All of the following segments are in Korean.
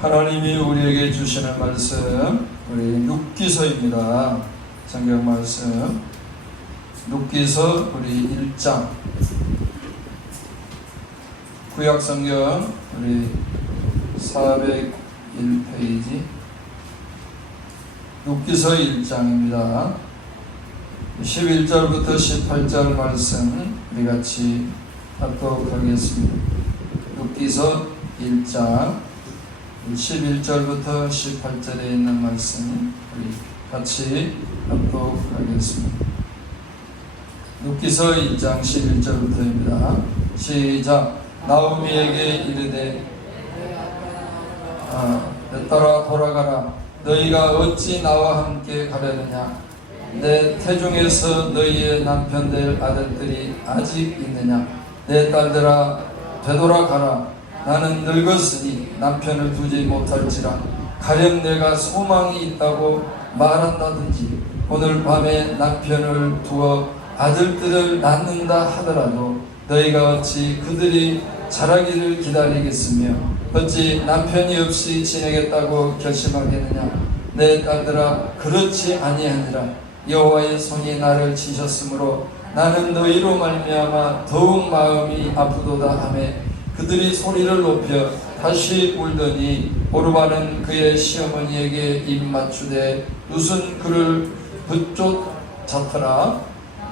하나님이 우리에게 주시는 말씀, 우리 룻기서입니다. 성경 말씀 룻기서 우리 1장, 구약 성경 우리 401페이지 룻기서 1장입니다. 11절부터 18절 말씀 우리 같이 읽도록 하겠습니다. 룻기서 1장 11절부터 18절에 있는 말씀 우리 같이 읽도록 하겠습니다. 룻기서 1장 11절부터입니다. 시작. 나오미에게 이르되 내 딸아 돌아가라. 너희가 어찌 나와 함께 가려느냐? 내 태중에서 너희의 남편 될 아들들이 아직 있느냐? 내 딸들아 되돌아가라. 나는 늙었으니 남편을 두지 못할지라. 가령 내가 소망이 있다고 말한다든지 오늘 밤에 남편을 두어 아들들을 낳는다 하더라도 너희가 어찌 그들이 자라기를 기다리겠으며 어찌 남편이 없이 지내겠다고 결심하겠느냐? 내 딸들아 그렇지 아니하니라. 여호와의 손이 나를 치셨으므로 나는 너희로 말미암아 더욱 마음이 아프도다 하며 그들이 소리를 높여 다시 울더니 오르바는 그의 시어머니에게 입 맞추되 룻은 그를 붙쫓았더라.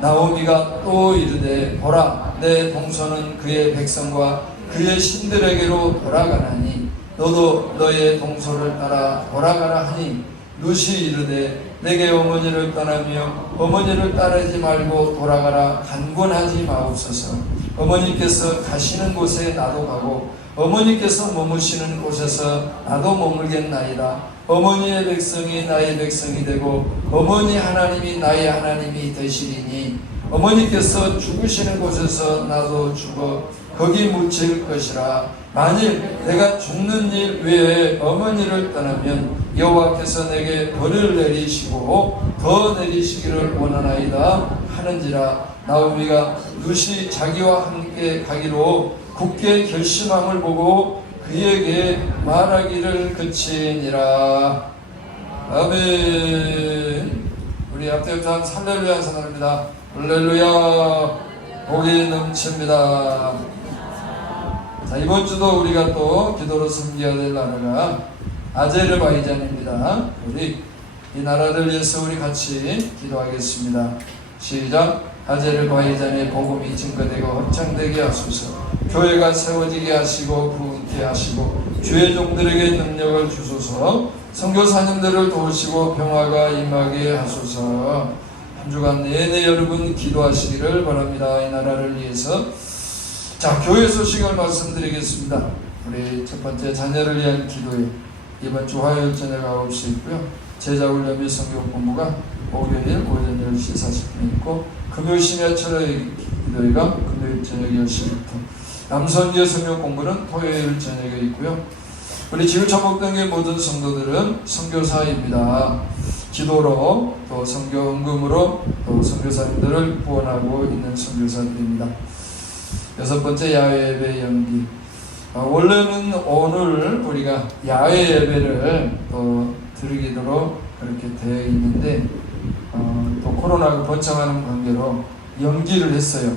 나오미가 또 이르되 보라 내 동서는 그의 백성과 그의 신들에게로 돌아가나니 너도 너의 동서를 따라 돌아가라 하니 룻이 이르되 내게 어머니를 떠나며 어머니를 따르지 말고 돌아가라 간권하지 마옵소서. 어머니께서 가시는 곳에 나도 가고 어머니께서 머무시는 곳에서 나도 머물겠나이다. 어머니의 백성이 나의 백성이 되고 어머니 하나님이 나의 하나님이 되시리니 어머니께서 죽으시는 곳에서 나도 죽어 거기 묻힐 것이라. 만일 내가 죽는 일 외에 어머니를 떠나면 여호와께서 내게 벌을 내리시고 더 내리시기를 원하나이다 하는지라. 나오미가 룻이 자기와 함께 가기로 굳게 결심함을 보고 그에게 말하기를 그치니라. 아멘. 우리 앞대부터 할렐루야 선언합니다. 할렐루야. 복이 넘칩니다. 자, 이번 주도 우리가 또 기도로 섬겨야 될 나라가 아제르바이잔입니다. 우리 이 나라를 위해서 우리 같이 기도하겠습니다. 시작. 아제르바이잔의 복음이 증거되고 확장되게 하소서. 교회가 세워지게 하시고 부흥케 하시고 주의 종들에게 능력을 주소서. 선교사님들을 도우시고 평화가 임하게 하소서. 한 주간 내내 여러분 기도하시기를 바랍니다. 이 나라를 위해서. 자, 교회 소식을 말씀드리겠습니다. 우리 첫 번째 자녀를 위한 기도회 이번 주 화요일 저녁 9시 있고요. 제자훈련 및 성경공부가 목요일 오전 10시 40분 있고 금요일 심야철의 기도회가 금요일 저녁 10시부터 남선교 성경공부는 토요일 저녁에 있고요. 우리 지구천국등의 모든 성도들은 선교사입니다. 기도로 또 선교 헌금으로 또 선교사님들을 구원하고 있는 선교사들입니다. 여섯 번째 야외 예배 연기. 원래는 오늘 우리가 야외 예배를 또 드리도록 그렇게 되어 있는데 또 코로나가 번창하는 관계로 연기를 했어요.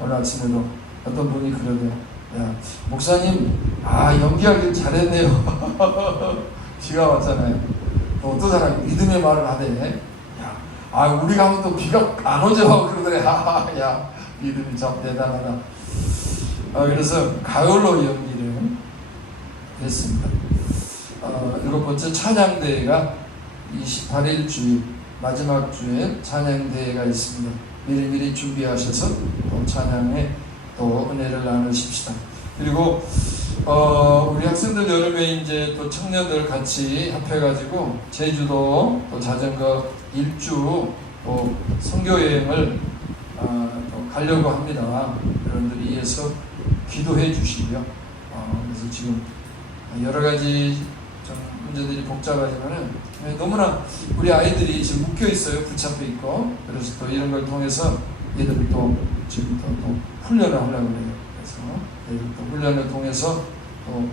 오늘 아침에도 어떤 분이 그러대요. 야, 목사님 연기하길 잘했네요. 비가 왔잖아요. 또 어떤 사람이 믿음의 말을 하대. 야, 우리가 하면 또 비가 안 오죠. 그러더래. 야, 믿음이 참 대단하다. 그래서 가을로 연기를 했습니다. 일곱 번째 찬양대회가 28일 주일 마지막 주에 찬양대회가 있습니다. 미리미리 준비하셔서 또 찬양에 또 은혜를 나누십시다. 그리고 우리 학생들 여름에 이제 또 청년들 같이 합해가지고 제주도 또 자전거 일주 또 선교여행을 또 가려고 합니다. 여러분들이 이어서 기도해 주시고요. 그래서 지금 여러 가지 좀 문제들이 복잡하지만은 너무나 우리 아이들이 지금 묶여 있어요. 붙잡혀 있고. 그래서 또 이런 걸 통해서 얘들을 또 지금부터 또 훈련을 하려고 그래요. 그래서 얘들 또 훈련을 통해서 또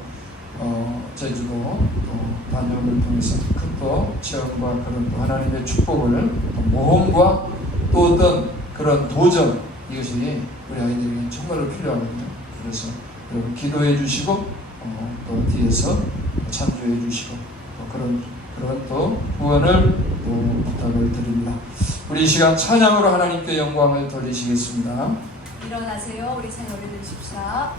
제주도 또 다녀옴을 통해서 큰 또 체험과 그런 또 하나님의 축복을 또 모험과 또 어떤 그런 도전, 이것이 우리 아이들에게 정말로 필요하거든요. 그래서 여러분 기도해 주시고 또 뒤에서 참조해 주시고 또 그런 또 후원을 또 부탁을 드립니다. 우리 이 시간 찬양으로 하나님께 영광을 돌리시겠습니다. 일어나세요. 우리 찬양 올려드립시다.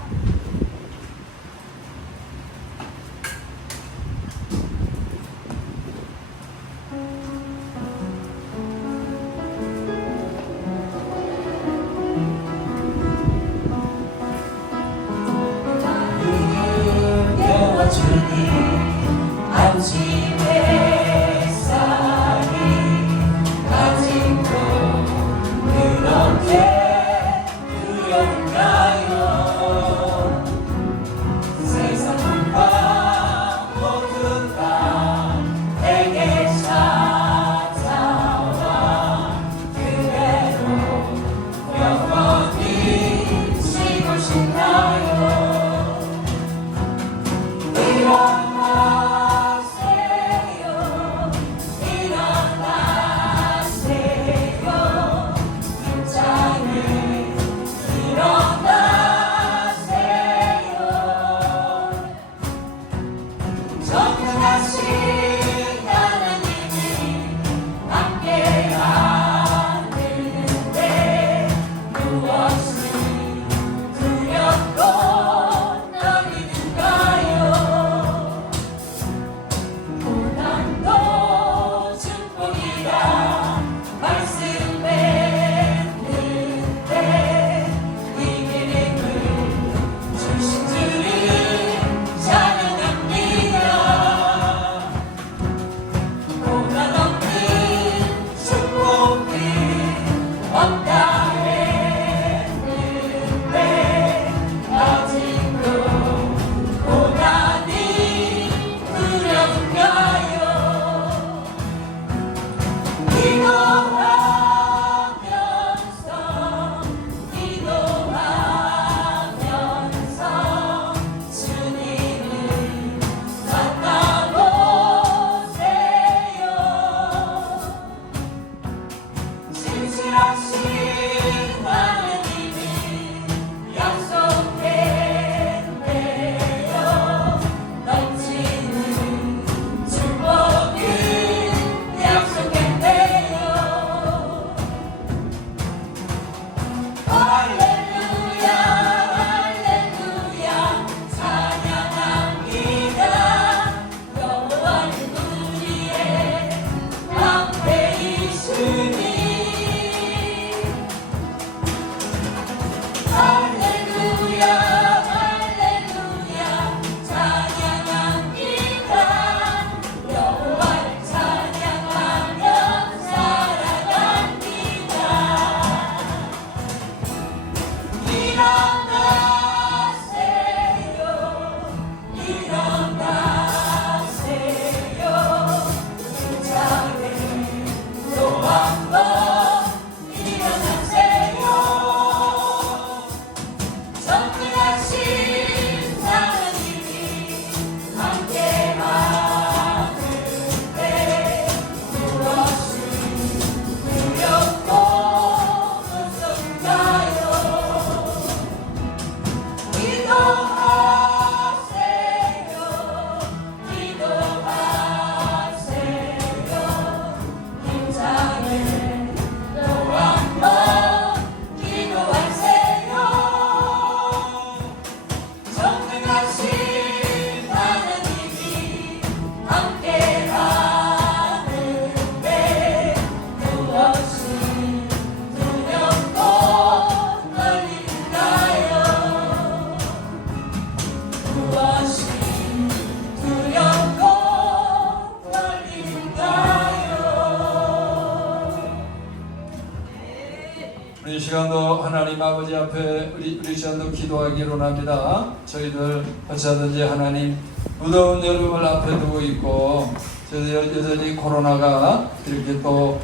이 시간도 하나님 아버지 앞에 우리 시간도 기도하기로 합니다. 저희들 어찌하든지 하나님 무더운 여름을 앞에 두고 있고 여전히 코로나가 이렇게 또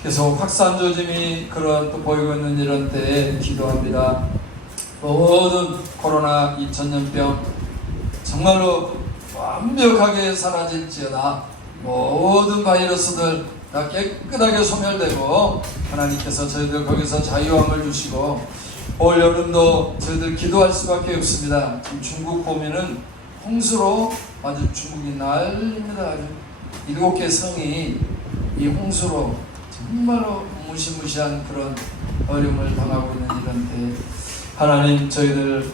계속 확산 조짐이 그런 또 보이고 있는 이런 때에 기도합니다. 모든 코로나 2000년병 정말로 완벽하게 사라질지어다. 모든 바이러스들 다 깨끗하게 소멸되고 하나님께서 저희들 거기서 자유함을 주시고 올 여름도 저희들 기도할 수밖에 없습니다. 지금 중국 보면은 홍수로 아주 중국이 난립니다. 아주 7개 성이 이 홍수로 정말로 무시무시한 그런 어려움을 당하고 있는 이런 때 하나님 저희들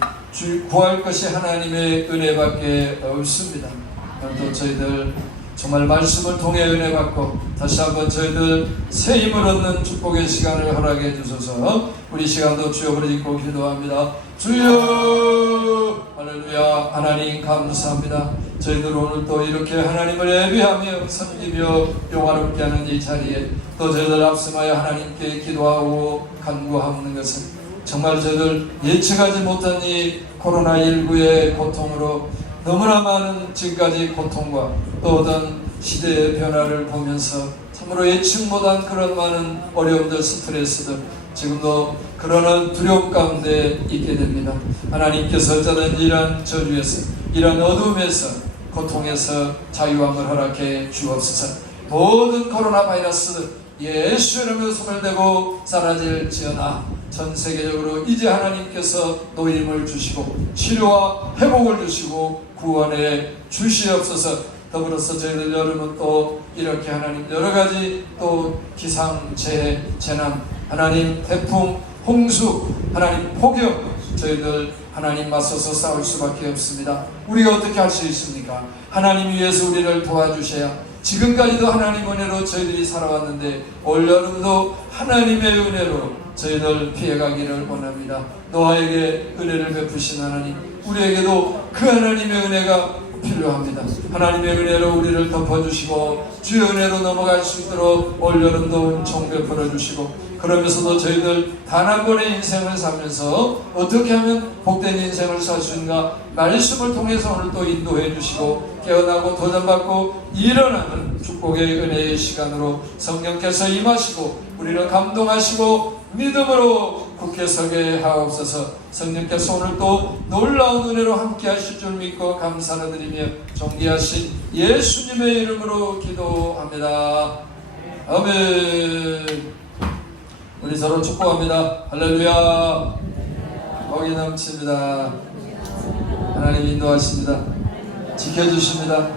구할 것이 하나님의 은혜밖에 없습니다. 또 저희들 정말 말씀을 통해 은혜 받고 다시 한번 저희들 새 힘을 얻는 축복의 시간을 허락해 주소서. 우리 시간도 주여 부르짖고 기도합니다. 주여 할렐루야. 하나님 감사합니다. 저희들 오늘 또 이렇게 하나님을 예배하며 섬기며 영화롭게 하는 이 자리에 또 저희들 앞서마여 하나님께 기도하고 간구하는 것은 정말 저희들 예측하지 못한 이 코로나19의 고통으로 너무나 많은 지금까지 고통과 또 어떤 시대의 변화를 보면서 참으로 예측 못한 그런 많은 어려움들, 스트레스들 지금도 그러는 두려움 가운데 있게 됩니다. 하나님께서 어쩌든 이런 저주에서 이런 어둠에서 고통에서 자유함을 허락해 주옵소서. 모든 코로나 바이러스 예수 이름으로 소멸되고 사라질지어다. 전 세계적으로 이제 하나님께서 노임을 주시고 치료와 회복을 주시고 구원해 주시옵소서. 더불어서 저희들 여름은 또 이렇게 하나님 여러가지 또 기상재해 재난 하나님 태풍 홍수 하나님 폭염 저희들 하나님 맞서서 싸울 수밖에 없습니다. 우리가 어떻게 할 수 있습니까? 하나님 위해서 우리를 도와주셔야 지금까지도 하나님 은혜로 저희들이 살아왔는데 올여름도 하나님의 은혜로 저희들 피해가기를 원합니다. 노아에게 은혜를 베푸신 하나님 우리에게도 그 하나님의 은혜가 필요합니다. 하나님의 은혜로 우리를 덮어주시고 주의 은혜로 넘어갈 수 있도록 올여름도 은총 베풀어 주시고 그러면서도 저희들 단 한 번의 인생을 살면서 어떻게 하면 복된 인생을 살 수 있는가 말씀을 통해서 오늘 또 인도해 주시고 깨어나고 도전받고 일어나는 축복의 은혜의 시간으로 성령께서 임하시고 우리를 감동하시고 믿음으로 굳게 서게 하옵소서. 성령께서 오늘 또 놀라운 은혜로 함께 하실 줄 믿고 감사를 드리며 존귀하신 예수님의 이름으로 기도합니다. 아멘. 우리 서로 축복합니다. 할렐루야. 복이 넘칩니다. 하나님 인도하십니다. 지켜주십니다.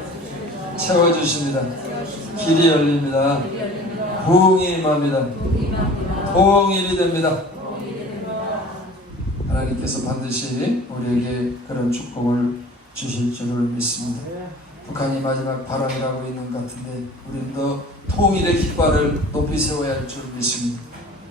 채워주십니다. 길이 열립니다. 부흥이 임합니다. 통일이 됩니다. 하나님께서 반드시 우리에게 그런 축복을 주실 줄을 믿습니다. 북한이 마지막 발언이라고 있는 것 같은데 우리는 더 통일의 깃발을 높이 세워야 할 줄 믿습니다.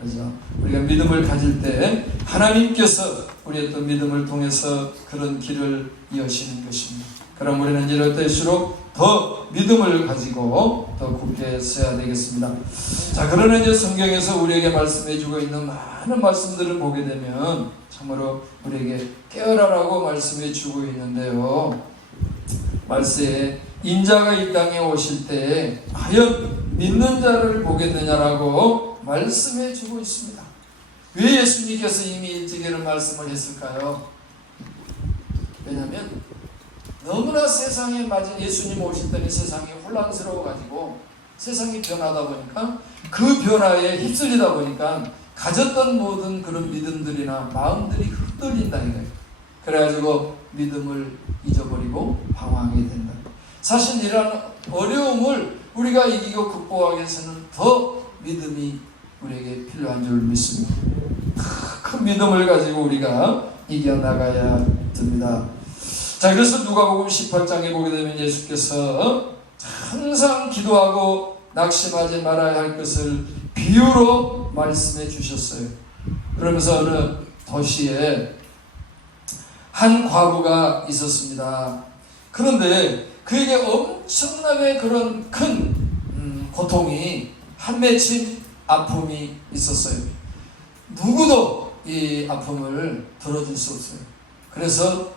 그래서 우리가 믿음을 가질 때 하나님께서 우리의 또 믿음을 통해서 그런 길을 이어시는 것입니다. 그럼 우리는 이럴 때일수록 더 믿음을 가지고 더 굳게 서야 되겠습니다. 자, 그러나 이제 성경에서 우리에게 말씀해주고 있는 많은 말씀들을 보게 되면 참으로 우리에게 깨어라라고 말씀해주고 있는데요. 말세에 인자가 이 땅에 오실 때 과연 믿는 자를 보겠느냐라고 말씀해주고 있습니다. 왜 예수님께서 이미 일찍 이런 말씀을 했을까요? 왜냐하면 너무나 세상에 맞은 예수님 오실 때는 세상이 혼란스러워가지고 세상이 변하다 보니까 그 변화에 휩쓸리다 보니까 가졌던 모든 그런 믿음들이나 마음들이 흔들린다 이거예요. 그래가지고 믿음을 잊어버리고 방황하게 된다. 사실 이런 어려움을 우리가 이기고 극복하기 위해서는 더 믿음이 우리에게 필요한 줄 믿습니다. 큰 믿음을 가지고 우리가 이겨나가야 됩니다. 자, 그래서 누가복음 18장에 보게 되면 예수께서 항상 기도하고 낙심하지 말아야 할 것을 비유로 말씀해 주셨어요. 그러면서 어느 도시에 한 과부가 있었습니다. 그런데 그에게 엄청나게 그런 큰 고통이 한 맺힌 아픔이 있었어요. 누구도 이 아픔을 들어줄 수 없어요. 그래서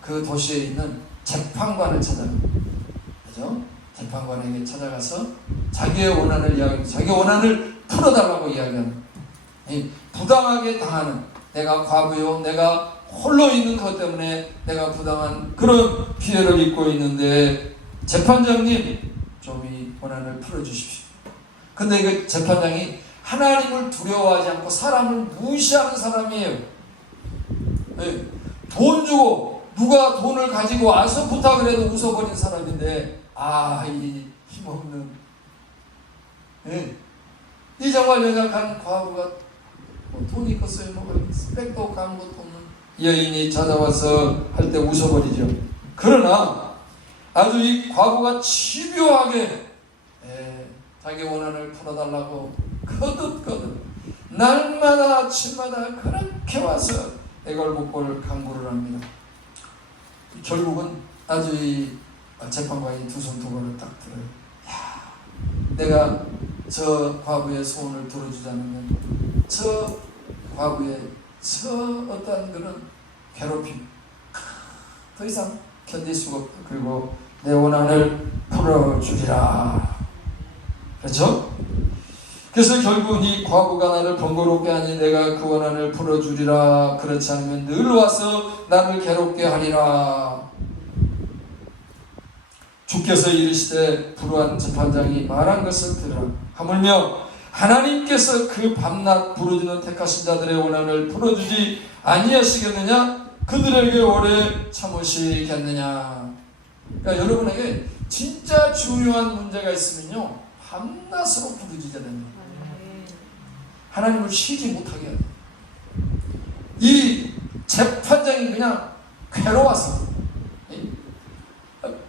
그 도시에 있는 재판관을 찾아갑니다. 그죠? 재판관에게 찾아가서 자기의 원한을 이야기합니다. 자기 원한을 풀어달라고 이야기합니다. 부당하게 당하는 내가 과부요, 내가 홀로 있는 것 때문에 내가 부당한 그런 피해를 입고 있는데 재판장님 좀 이 원한을 풀어주십시오. 근데 그 재판장이 하나님을 두려워하지 않고 사람을 무시하는 사람이에요. 네. 돈 주고 누가 돈을 가지고 와서 부탁을 해도 웃어버린 사람인데 이 힘없는 이 정말 연약한 과부가 돈이 있겠어요? 스펙도 없고 아무것도 없는 여인이 찾아와서 할 때 웃어버리죠. 그러나 아주 이 과부가 집요하게 자기 원한을 풀어달라고 거듭거듭 날마다 아침마다 그렇게 와서 애걸복걸 강구를 합니다. 결국은 아주 이 재판관이 두 손 두 발을 딱 들어요. 내가 저 과부의 소원을 들어주지 않으면 저 과부의 저 어떠한 그런 괴롭힘 더 이상 견딜 수가 없다. 그리고 내 원한을 풀어주리라. 그렇죠? 그래서 결국은 이 과부가 나를 번거롭게 하니 내가 그 원한을 풀어주리라. 그렇지 않으면 늘 와서 나를 괴롭게 하리라. 주께서 이르시되 불우한 재판장이 말한 것을 들으라. 하물며 하나님께서 그 밤낮 부르짖는 택하신 자들의 원한을 풀어주지 아니하시겠느냐? 그들에게 오래 참으시겠느냐? 그러니까 여러분에게 진짜 중요한 문제가 있으면요 밤낮으로 부르짖어야 됩니다. 하나님을 쉬지 못하게 해야 돼요. 이 재판장이 그냥 괴로워서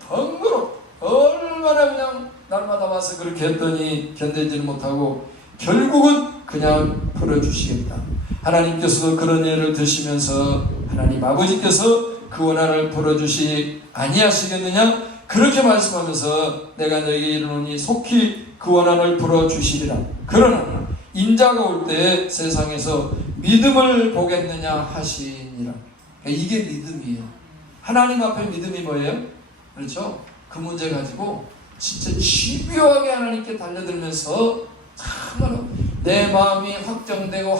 번거롭 얼마나 그냥 날마다 와서 그렇게 했더니 견디지를 못하고 결국은 그냥 풀어주시겠다. 하나님께서도 그런 예를 드시면서 하나님 아버지께서 그 원한을 풀어주시 아니하시겠느냐? 그렇게 말씀하면서 내가 너에게 이르노니 속히 그 원한을 풀어주시리라. 그러나 인자가 올 때 세상에서 믿음을 보겠느냐 하시니라. 이게 믿음이에요. 하나님 앞에 믿음이 뭐예요? 그렇죠? 그 문제 가지고 진짜 집요하게 하나님께 달려들면서 참으로 내 마음이 확정되고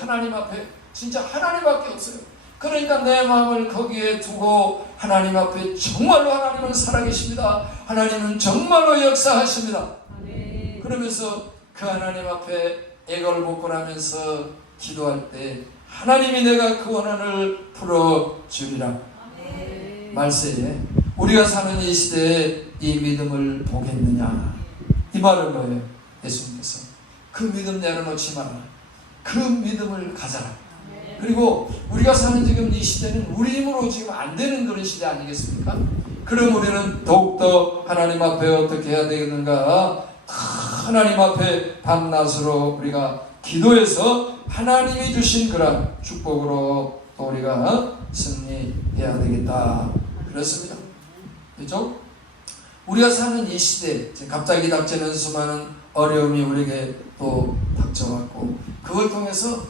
하나님 앞에 진짜 하나님밖에 없어요. 그러니까 내 마음을 거기에 두고 하나님 앞에 정말로 하나님은 살아계십니다. 하나님은 정말로 역사하십니다. 그러면서 그 하나님 앞에 애걸복걸하면서 기도할 때 하나님이 내가 그 원한을 풀어주리라. 말세에 우리가 사는 이 시대에 이 믿음을 보겠느냐? 이 말은 뭐예요? 예수님께서 그 믿음 내려놓지 마라. 그 믿음을 가져라. 그리고 우리가 사는 지금 이 시대는 우리 힘으로 지금 안 되는 그런 시대 아니겠습니까? 그럼 우리는 더욱더 하나님 앞에 어떻게 해야 되겠는가? 하나님 앞에 밤낮으로 우리가 기도해서 하나님이 주신 그런 축복으로 또 우리가 승리해야 되겠다. 그렇습니다. 그렇죠? 우리가 사는 이 시대 갑자기 닥치는 수많은 어려움이 우리에게 또 닥쳐왔고 그걸 통해서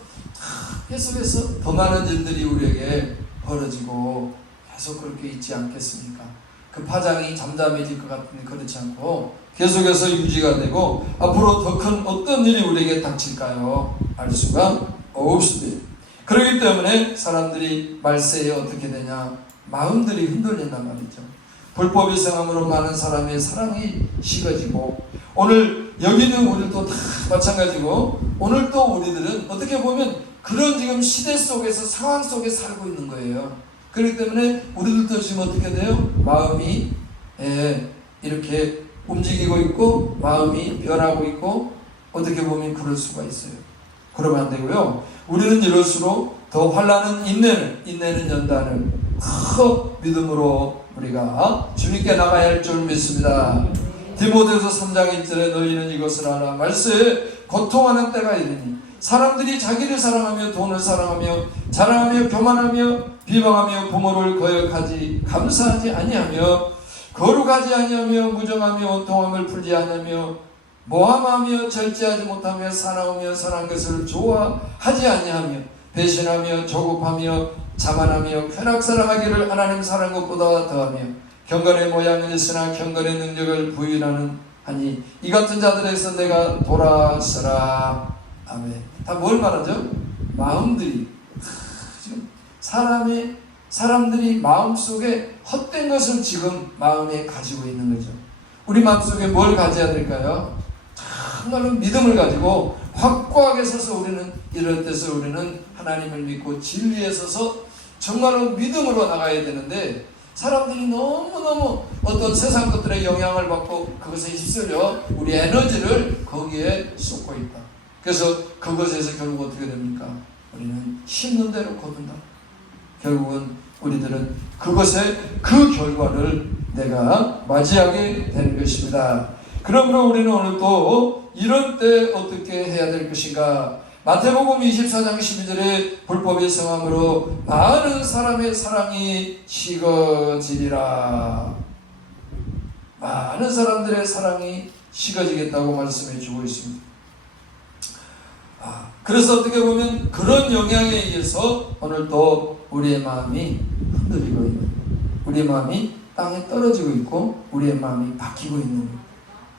계속해서 더 많은 일들이 우리에게 벌어지고 계속 그렇게 있지 않겠습니까? 그 파장이 잠잠해질 것 같은데 그렇지 않고 계속해서 유지가 되고 앞으로 더 큰 어떤 일이 우리에게 닥칠까요? 알 수가 없습니다. 그렇기 때문에 사람들이 말세에 어떻게 되냐? 마음들이 흔들린단 말이죠. 불법이 성함으로 많은 사람의 사랑이 식어지고 오늘 여기 있는 우리도 다 마찬가지고 오늘 또 우리들은 어떻게 보면 그런 지금 시대 속에서 상황 속에 살고 있는 거예요. 그렇기 때문에 우리들도 지금 어떻게 돼요? 마음이 이렇게 움직이고 있고 마음이 변하고 있고 어떻게 보면 그럴 수가 있어요. 그러면 안 되고요. 우리는 이럴수록 더 환난은 인내는 연단을 큰 믿음으로 우리가 주님께 나가야 할 줄 믿습니다. 디모데후서 3장 1절에 너희는 이것을 알아. 말세에 고통하는 때가 이르니 사람들이 자기를 사랑하며 돈을 사랑하며 자랑하며 교만하며 비방하며 부모를 거역하지 감사하지 아니하며 거룩하지 아니하며 무정하며 원통함을 풀지 아니하며 모함하며 절제하지 못하며 사나우며 선한 것을 좋아하지 아니하며 배신하며 조급하며 자만하며 쾌락사랑하기를 하나님 사랑한 것보다 더하며 경건의 모양은 있으나 경건의 능력을 부인하는 하니 이 같은 자들에서 내가 돌아서라. 아멘. 다 뭘 말하죠? 마음들이 지금 사람들이 마음속에 헛된 것을 지금 마음에 가지고 있는 거죠. 우리 마음속에 뭘 가져야 될까요? 정말로 믿음을 가지고 확고하게 서서 우리는 이럴 때서 우리는 하나님을 믿고 진리에 서서 정말로 믿음으로 나가야 되는데, 사람들이 너무너무 어떤 세상 것들의 영향을 받고 그것에 휩쓸려 우리 에너지를 거기에 쏟고 있다. 그래서 그것에서 결국 어떻게 됩니까? 우리는 심는 대로 거둔다. 결국은 우리들은 그것의 그 결과를 내가 맞이하게 되는 것입니다. 그러므로 우리는 오늘 또 이런 때 어떻게 해야 될 것인가? 마태복음 24장 12절에 불법의 성함으로 많은 사람의 사랑이 식어지리라. 많은 사람들의 사랑이 식어지겠다고 말씀해 주고 있습니다. 그래서 어떻게 보면 그런 영향에 의해서 오늘 또 우리의 마음이 흔들리고 있는, 우리의 마음이 땅에 떨어지고 있고 우리의 마음이 바뀌고 있는 거예요.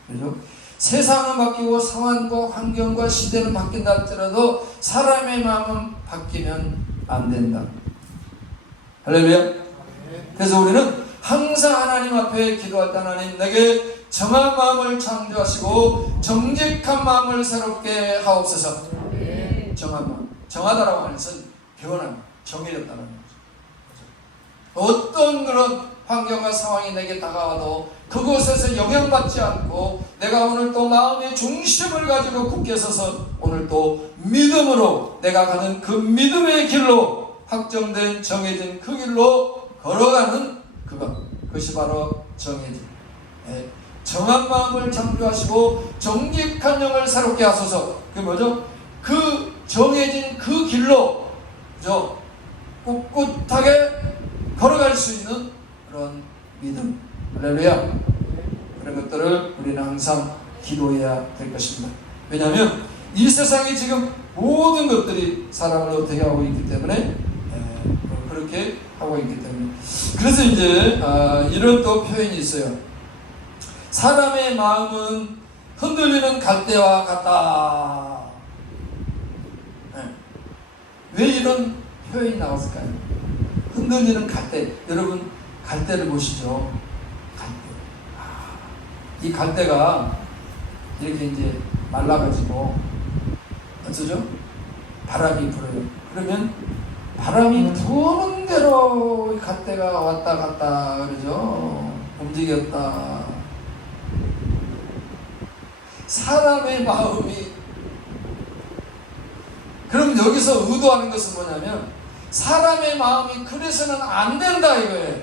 그렇죠? 세상은 바뀌고 상황과 환경과 시대는 바뀐다 할지라도 사람의 마음은 바뀌면 안 된다. 할렐루야. 그래서 우리는 항상 하나님 앞에 기도할 때 하나님 내게 정한 마음을 창조하시고 정직한 마음을 새롭게 하옵소서. 정한 마음. 정하다라고 하는 것은 변함, 정해졌다는 거죠. 어떤 그런 환경과 상황이 내게 다가와도 그곳에서 영향받지 않고 내가 오늘 또 마음의 중심을 가지고 굳게 서서 오늘 또 믿음으로 내가 가는 그 믿음의 길로, 확정된 정해진 그 길로 걸어가는 그것이 바로 정해진, 정한 마음을 창조하시고 정직한 영을 새롭게 하소서. 그게 뭐죠? 그 정해진 그 길로 꿋꿋하게 걸어갈 수 있는 그런 믿음, 할렐루야. 그런 것들을 우리는 항상 기도해야 될 것입니다. 왜냐하면 이 세상에 지금 모든 것들이 사람을 어떻게 하고 있기 때문에, 그렇게 하고 있기 때문에. 그래서 이제 이런 또 표현이 있어요. 사람의 마음은 흔들리는 갈대와 같다. 왜 이런 표현이 나왔을까요? 흔들리는 갈대. 여러분 갈대를 보시죠. 갈대. 이 갈대가 이렇게 이제 말라가지고 어쩌죠? 바람이 불어요. 그러면 바람이 부는 대로 이 갈대가 왔다 갔다 그러죠. 움직였다. 사람의 마음이, 그럼 여기서 의도하는 것은 뭐냐면 사람의 마음이 그래서는 안 된다 이거예요.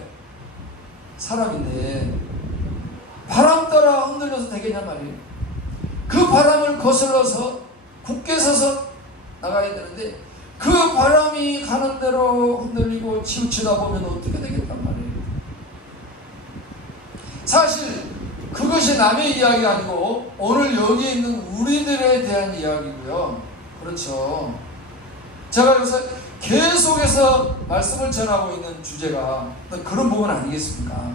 사람인데 바람 따라 흔들려서 되겠냐 말이에요. 그 바람을 거슬러서 굳게 서서 나가야 되는데 그 바람이 가는 대로 흔들리고 치우치다 보면 어떻게 되겠단 말이에요. 사실 그것이 남의 이야기가 아니고 오늘 여기 있는 우리들에 대한 이야기고요. 그렇죠. 제가 여기서 계속해서 말씀을 전하고 있는 주제가 그런 부분 아니겠습니까?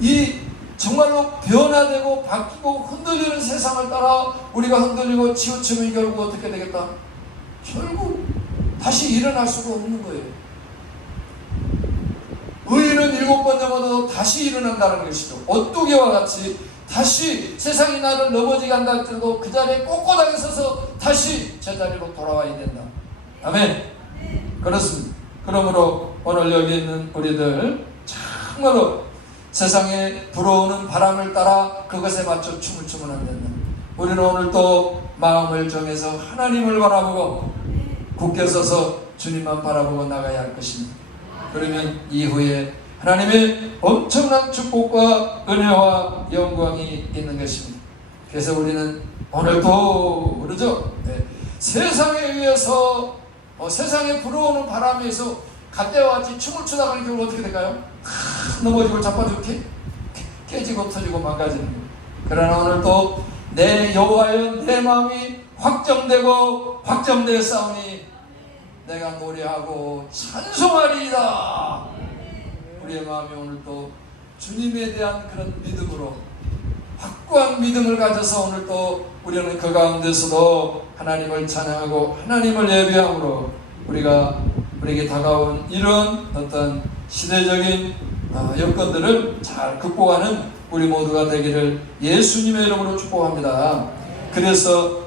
이 정말로 변화되고 바뀌고 흔들리는 세상을 따라 우리가 흔들리고 치우치면 결국 어떻게 되겠다? 결국 다시 일어날 수가 없는 거예요. 의인은 7번 넘어도 다시 일어난다는 것이죠. 오뚜기와 같이 다시 세상이 나를 넘어지게 한다 할지라도 그 자리에 꼿꼿하게 서서 다시 제자리로 돌아와야 된다. 아멘. 그렇습니다. 그러므로 오늘 여기 있는 우리들 정말로 세상에 불어오는 바람을 따라 그것에 맞춰 춤을 추면 안 된다. 우리는 오늘 또 마음을 정해서 하나님을 바라보고 굳게 서서 주님만 바라보고 나가야 할 것입니다. 그러면 이후에 하나님의 엄청난 축복과 은혜와 영광이 있는 것입니다. 그래서 우리는 오늘도 그러죠. 세상에 의해서 세상에 불어오는 바람에서 갈대와 같이 춤을 추다가 결국 어떻게 될까요? 넘어지고 자빠지고 깨지고 터지고 망가지는 거예요. 그러나 오늘 또 내 여호와여 내 마음이 확정되고 확정되었사오니 내가 노래하고 찬송하리이다. 우리의 마음이 오늘 또 주님에 대한 그런 믿음으로 확고한 믿음을 가져서 오늘 또 우리는 그 가운데서도 하나님을 찬양하고 하나님을 예배함으로 우리가 우리에게 다가온 이런 어떤 시대적인 여건들을 잘 극복하는 우리 모두가 되기를 예수님의 이름으로 축복합니다. 그래서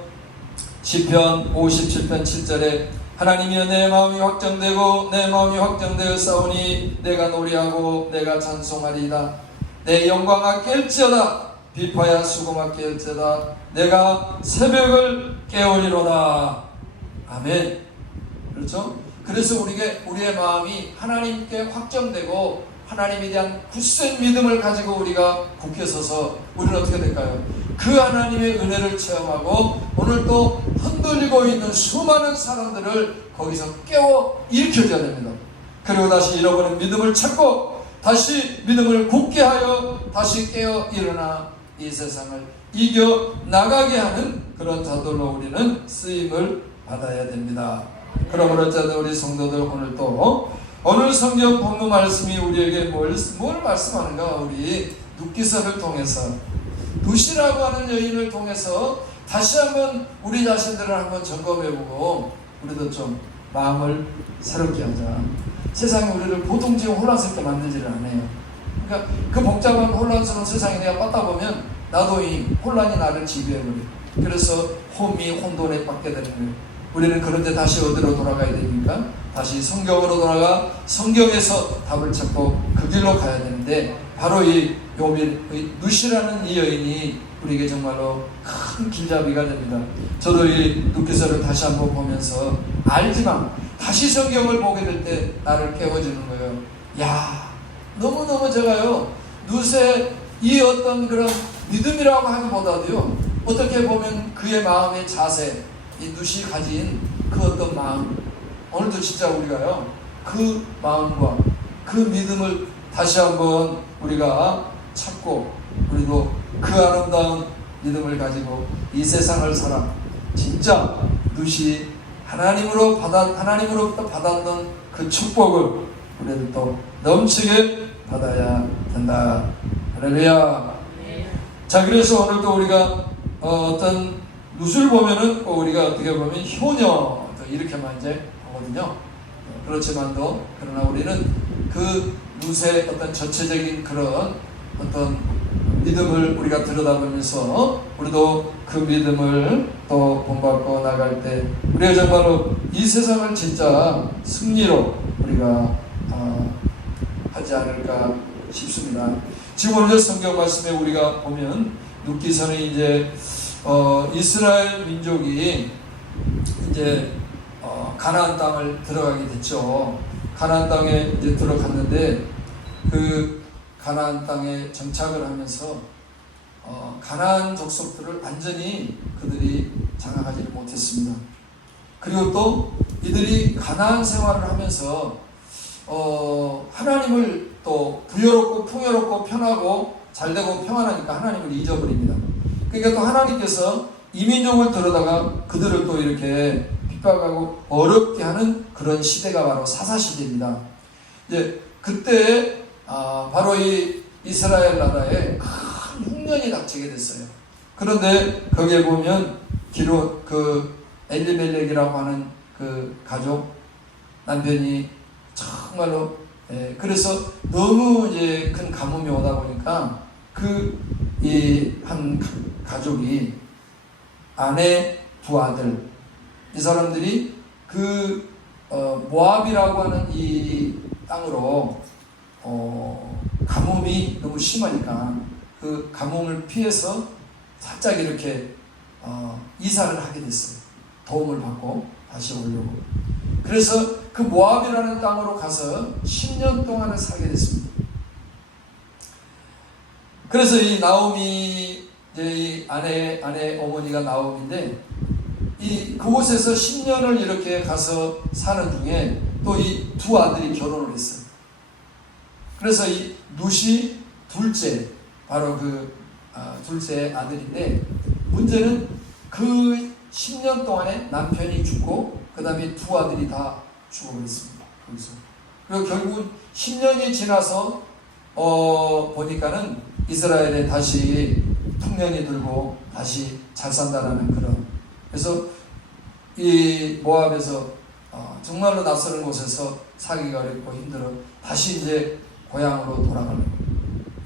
시편 57편 7절에 하나님이여 내 마음이 확정되고 내 마음이 확정되었사오니 내가 노래하고 내가 찬송하리이다. 내 영광아 깰지어다. 비파야 수고마 깰지어다. 내가 새벽을 깨우리로다. 아멘. 그렇죠? 그래서 우리의 마음이 하나님께 확정되고 하나님에 대한 굳센 믿음을 가지고 우리가 굳게 서서 우리는 어떻게 될까요? 그 하나님의 은혜를 체험하고 오늘 또 흔들리고 있는 수많은 사람들을 거기서 깨워 일으켜줘야 됩니다. 그리고 다시 잃어버린 믿음을 찾고 다시 믿음을 굳게 하여 다시 깨어 일어나 이 세상을 이겨 나가게 하는 그런 자들로 우리는 쓰임을 받아야 됩니다. 그러므로 어쨌든 우리 성도들 오늘 성경 본문 말씀이 우리에게 뭘 말씀하는가? 우리 룻기서를 통해서 룻이라고 하는 여인을 통해서 다시 한번 우리 자신들을 한번 점검해보고 우리도 좀 마음을 새롭게 하자. 세상이 우리를 보통 지금 혼란스럽게 만들지를 않아요. 그러니까 그 복잡한 혼란스러운 세상에 내가 빠다 보면 나도 이 혼란이 나를 지배해버려. 그래서 혼돈에 빠게 되는 거예요. 우리는 그런데 다시 어디로 돌아가야 됩니까? 다시 성경으로 돌아가 성경에서 답을 찾고 그 길로 가야 되는데 바로 이 룻이라는 이 여인이 우리에게 정말로 큰 길잡이가 됩니다. 저도 이 룻기서를 다시 한번 보면서 알지만 다시 성경을 보게 될 때 나를 깨워주는 거예요. 야, 너무너무 제가요 룻의 이 어떤 그런 믿음이라고 하기보다도요 어떻게 보면 그의 마음의 자세, 이 룻이 가진 그 어떤 마음, 오늘도 진짜 우리가요 그 마음과 그 믿음을 다시 한번 우리가 찾고 우리도 그 아름다운 믿음을 가지고 이 세상을 살아 진짜 룻이 하나님으로부터 받았던 그 축복을 우리도 넘치게 받아야 된다. 할렐루야. 자, 그래서 오늘도 우리가 어떤 룻을 보면은 우리가 어떻게 보면 효녀 이렇게만 이제 보거든요. 그렇지만도 그러나 우리는 그 룻의 어떤 전체적인 그런 어떤 믿음을 우리가 들여다보면서 우리도 그 믿음을 또 본받고 나갈 때 우리가 정말로 이 세상을 진짜 승리로 우리가 하지 않을까 싶습니다. 지금 오늘 성경 말씀에 우리가 보면 룻기서는 이제 이스라엘 민족이 이제 가나안 땅을 들어가게 됐죠. 가나안 땅에 이제 들어갔는데 그 가나안 땅에 정착을 하면서 가나안 족속들을 완전히 그들이 장악하지 못했습니다. 그리고 또 이들이 가나안 생활을 하면서 하나님을 또 부여롭고 풍요롭고 편하고 잘되고 평안하니까 하나님을 잊어버립니다. 그러니까 또 하나님께서 이민족을 들어다가 그들을 또 이렇게 핍박하고 어렵게 하는 그런 시대가 바로 사사시대입니다. 이제 그때 바로 이 이스라엘 나라에 큰 흉년이 닥치게 됐어요. 그런데 거기에 보면 기록 그 엘리멜렉이라고 하는 그 가족 남편이 정말로 그래서 너무 이제 큰 가뭄이 오다 보니까 그 이 한 가족이 아내 두 아들 이 사람들이 그 모압이라고 하는 이 땅으로 가뭄이 너무 심하니까 그 가뭄을 피해서 살짝 이렇게 이사를 하게 됐어요. 도움을 받고 다시 오려고. 그래서 그 모압이라는 땅으로 가서 10년 동안을 살게 됐습니다. 그래서 이 나오미 이 아내 어머니가 나오미인데 그곳에서 10년을 이렇게 가서 사는 중에 또 이 두 아들이 결혼을 했어요. 그래서 이 룻이 둘째 바로 그 둘째 아들인데 문제는 그 10년 동안에 남편이 죽고 그 다음에 두 아들이 다 죽어버렸습니다. 거기서. 그리고 결국은 10년이 지나서 보니까는 이스라엘에 다시 풍년이 들고 다시 잘 산다라는 그런. 그래서 이 모압에서 정말로 낯선 곳에서 살기가 어렵고 힘들어 다시 이제 고향으로 돌아가려고.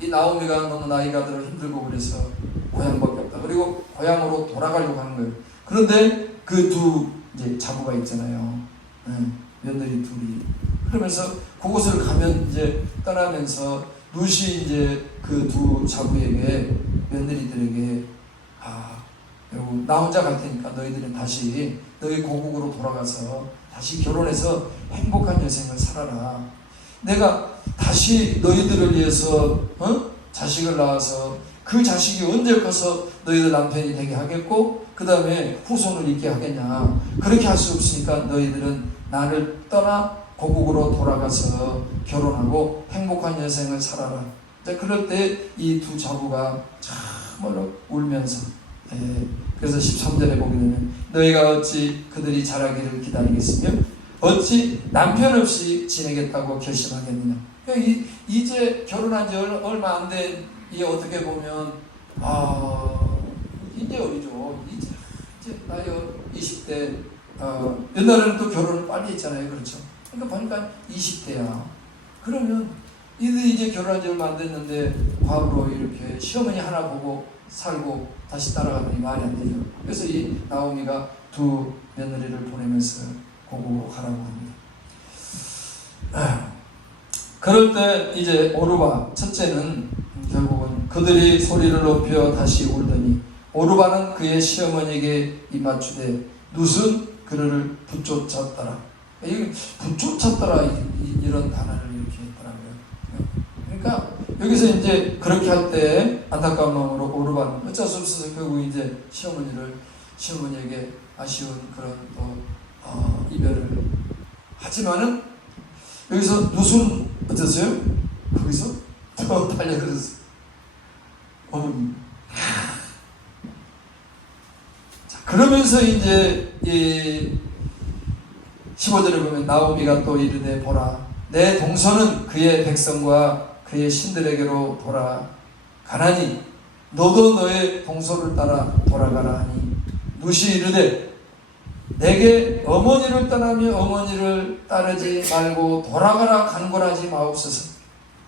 이 나오미가 너무 나이가 들어 힘들고 그래서 고향밖에 없다. 그리고 고향으로 돌아가려고 하는 거예요. 그런데 그 두 이제 자부가 있잖아요. 며느리 둘이. 그러면서 그곳을 가면 이제 떠나면서 룻이 이제 그 두 자부에게 며느리들에게 여러분 나 혼자 갈 테니까 너희들은 다시 너희 고국으로 돌아가서 다시 결혼해서 행복한 여생을 살아라. 내가 다시 너희들을 위해서 자식을 낳아서 그 자식이 언제 커서 너희들 남편이 되게 하겠고 그 다음에 후손을 있게 하겠냐. 그렇게 할 수 없으니까 너희들은 나를 떠나 고국으로 돌아가서 결혼하고 행복한 여생을 살아라. 그럴 때 이 두 자부가 참으로 울면서 그래서 13절에 보게 되면 너희가 어찌 그들이 자라기를 기다리겠으며 어찌 남편 없이 지내겠다고 결심하겠느냐. 이제 결혼한 지 얼마 안 된 이 어떻게 보면 이제 어리죠. 이제 나이 20대 옛날에는 또 결혼을 빨리 했잖아요. 그렇죠. 그러니까 보니까 20대야. 그러면 이들이 이제 결혼한 지 얼마 안 됐는데 과거로 이렇게 시어머니 하나 보고 살고 다시 따라가더니 말이 안 되죠. 그래서 이 나오미가 두 며느리를 보내면서 고국으로 가라고 합니다. 그럴 때 이제 오르바 첫째는 결국은 그들이 소리를 높여 다시 울더니 오르바는 그의 시어머니에게 입맞추되 룻은 그를 붙쫓았더라. 붙쫓았더라 이런 단어를 이렇게 했더라고요. 그러니까 여기서 이제 그렇게 할 때 안타까운 마음으로 오르바는 어쩔 수 없어서 결국 이제 시어머니에게 아쉬운 그런 또 이별을 하지만은 여기서 룻은 어땠어요? 거기서 더 달려들었어요. 어머니. 자, 그러면서 이제 이 15절에 보면 나오미가 또 이르되 보라 내 동서는 그의 백성과 그의 신들에게로 돌아가나니 너도 너의 동서를 따라 돌아가라 하니 룻이 이르되 내게 어머니를 떠나며 어머니를 따르지 말고 돌아가라 간구하지 마옵소서.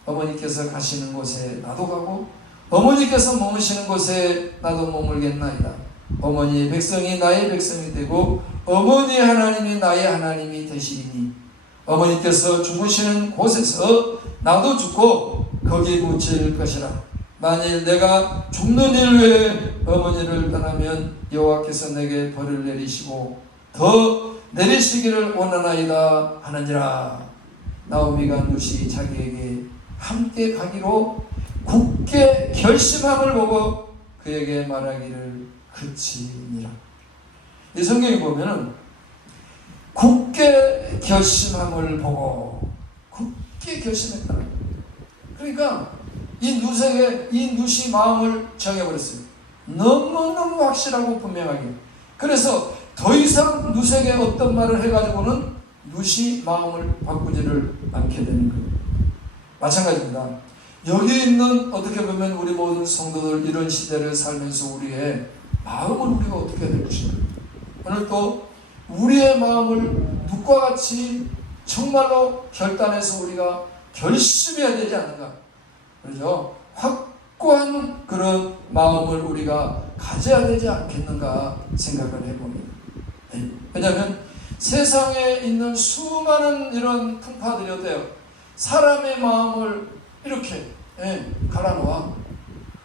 어머니께서 가시는 곳에 나도 가고 어머니께서 머무시는 곳에 나도 머물겠나이다. 어머니의 백성이 나의 백성이 되고 어머니의 하나님이 나의 하나님이 되시리니 어머니께서 죽으시는 곳에서 나도 죽고 거기 묻힐 것이라. 만일 내가 죽는 일 외에 어머니를 떠나면 여호와께서 내게 벌을 내리시고 더 내리시기를 원하나이다 하느니라. 나오미가 룻이 자기에게 함께 가기로 굳게 결심함을 보고 그에게 말하기를 그치니라. 이 성경에 보면은 굳게 결심함을 보고 굳게 결심했다. 그러니까 이 룻이 마음을 정해버렸어요. 너무너무 확실하고 분명하게. 그래서 더 이상 룻에게 어떤 말을 해가지고는 룻이 마음을 바꾸지를 않게 되는 거예요. 마찬가지입니다. 여기 있는 어떻게 보면 우리 모든 성도들 이런 시대를 살면서 우리의 마음을 우리가 어떻게 해야 될 것인가. 오늘 또 우리의 마음을 룻과 같이 정말로 결단해서 우리가 결심해야 되지 않는가. 그렇죠? 확고한 그런 마음을 우리가 가져야 되지 않겠는가 생각을 해봅니다. 왜냐하면 세상에 있는 수많은 이런 풍파들이 어때요? 사람의 마음을 이렇게 갈아놓아.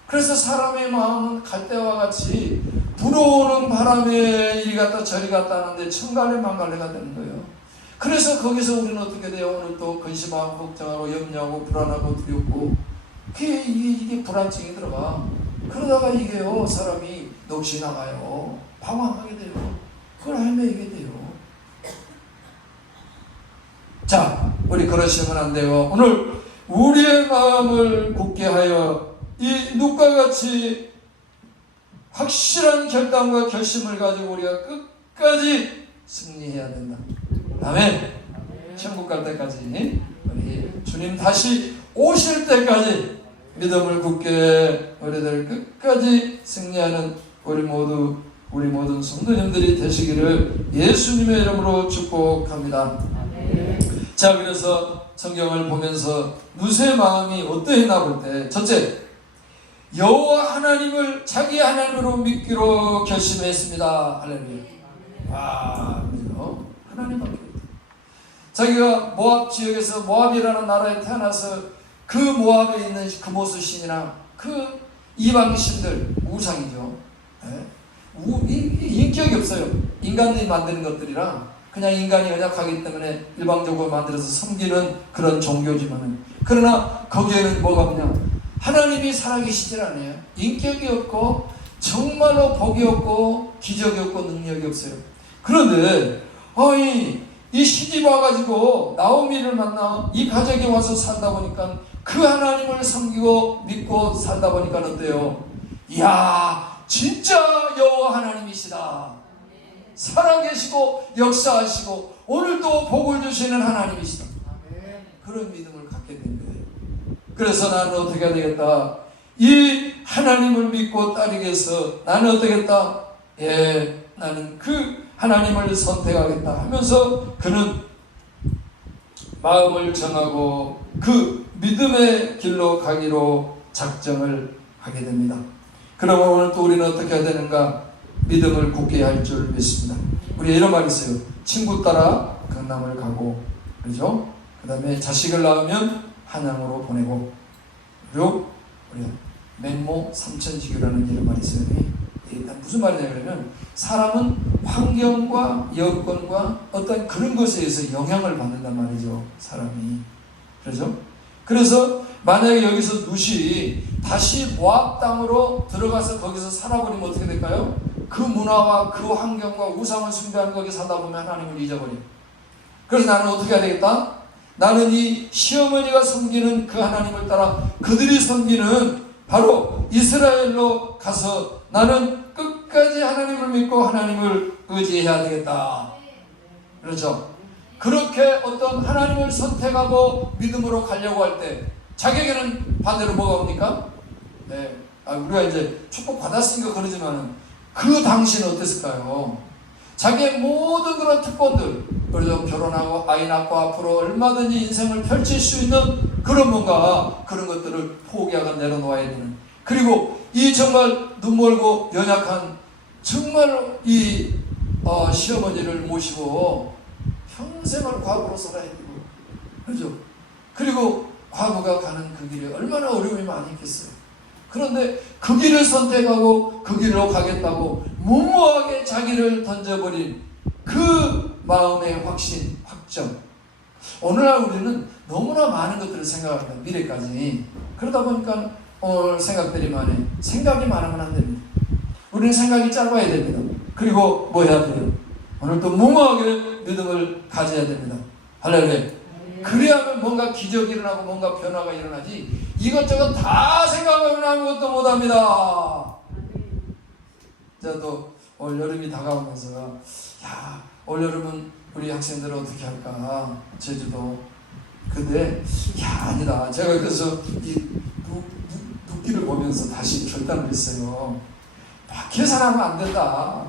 그래서 사람의 마음은 갈대와 같이 불어오는 바람에 이리 갔다 저리 갔다 하는데 천갈래만갈래가 되는 거예요. 그래서 거기서 우리는 어떻게 돼요? 오늘 또 근심하고 걱정하고 염려하고 불안하고 두렵고 이게 불안증이 들어가. 그러다가 이게요 사람이 넋이 나가요. 방황하게 돼요. 그걸 헤매게 돼요. 자, 우리 그러시면 안 돼요. 오늘 우리의 마음을 굳게 하여 이 룻과 같이 확실한 결단과 결심을 가지고 우리가 끝까지 승리해야 된다. 아멘. 천국 갈 때까지 우리 주님 다시 오실 때까지 믿음을 굳게 우리들 끝까지 승리하는 우리 모두 우리 모든 성도님들이 되시기를 예수님의 이름으로 축복합니다. 자, 그래서 성경을 보면서 누수의 마음이 어떠했나 볼 때, 첫째, 여호와 하나님을 자기 하나님으로 믿기로 결심했습니다. 할렐루야. 하나님밖에 없다. 자기가 모압 지역에서 모압이라는 나라에 태어나서 그 모압에 있는 그모스 신이나 그 이방신들, 우상이죠. 인격이 없어요. 인간들이 만드는 것들이라 그냥 인간이 연약하기 때문에 일방적으로 만들어서 섬기는 그런 종교지만은, 그러나 거기에는 뭐가 없냐? 하나님이 살아계시질 않아요. 인격이 없고 정말로 복이 없고 기적이 없고 능력이 없어요. 그런데 이 시집 와가지고 나오미를 만나 이 가족에 와서 살다 보니까 그 하나님을 섬기고 믿고 살다 보니까 어때요? 이야, 진짜 여호와 하나님이시다. 살아계시고 역사하시고 오늘도 복을 주시는 하나님이시다. 그런 믿음을 갖게 된 거예요. 그래서 나는 어떻게 해야 되겠다? 이 하나님을 믿고 따르기 위해서 나는 어떻게 했다? 나는 그 하나님을 선택하겠다 하면서 그는 마음을 정하고 그 믿음의 길로 가기로 작정을 하게 됩니다. 그러면 오늘 또 우리는 어떻게 해야 되는가? 믿음을 굳게 할 줄 믿습니다. 우리 이런 말이 있어요. 친구 따라 강남을 가고, 그죠? 그 다음에 자식을 낳으면 한양으로 보내고, 그리고 우리 맹모 삼천지교라는 이런 말이 있어요. 일단 무슨 말이냐면 사람은 환경과 여건과 어떤 그런 것에 의해서 영향을 받는단 말이죠. 사람이. 그렇죠? 그래서 만약에 여기서 룻이 다시 모압 땅으로 들어가서 거기서 살아버리면 어떻게 될까요? 그 문화와 그 환경과 우상을 숭배하는 거기에 살다 보면 하나님을 잊어버려요. 그래서 나는 어떻게 해야 되겠다? 나는 이 시어머니가 섬기는 그 하나님을 따라 그들이 섬기는 바로 이스라엘로 가서 나는 끝까지 하나님을 믿고 하나님을 의지해야 되겠다. 그렇죠? 그렇게 어떤 하나님을 선택하고 믿음으로 가려고 할 때 자기에게는 반대로 뭐가 옵니까? 우리가 이제 축복 받았으니까 그러지만은 그 당시는 어땠을까요? 자기의 모든 그런 특권들, 그래서 결혼하고 아이 낳고 앞으로 얼마든지 인생을 펼칠 수 있는 그런 뭔가 그런 것들을 포기하고 내려놓아야 되는, 그리고 이 정말 눈멀고 연약한 정말 이 시어머니를 모시고 평생을 과부로 살아야 되고, 그렇죠? 그리고 과부가 가는 그 길에 얼마나 어려움이 많이 있겠어요. 그런데 그 길을 선택하고 그 길로 가겠다고 무모하게 자기를 던져버린 그 마음의 확신, 확정. 오늘날 우리는 너무나 많은 것들을 생각합니다. 미래까지. 그러다 보니까 오늘 생각들이 많아요. 생각이 많으면 안 됩니다. 우리는 생각이 짧아야 됩니다. 그리고 뭐 해야 돼요? 오늘 또 무모하게 믿음을 가져야 됩니다. 할렐루야. 그래야만 뭔가 기적이 일어나고 뭔가 변화가 일어나지, 이것저것 다 생각하면 아무것도 못합니다. 자, 또 올 여름이 다가오면서 올 여름은 우리 학생들은 어떻게 할까? 제주도. 근데 아니다. 제가 그래서 이 눕기를 보면서 다시 결단을 했어요. 계산하면 안 된다.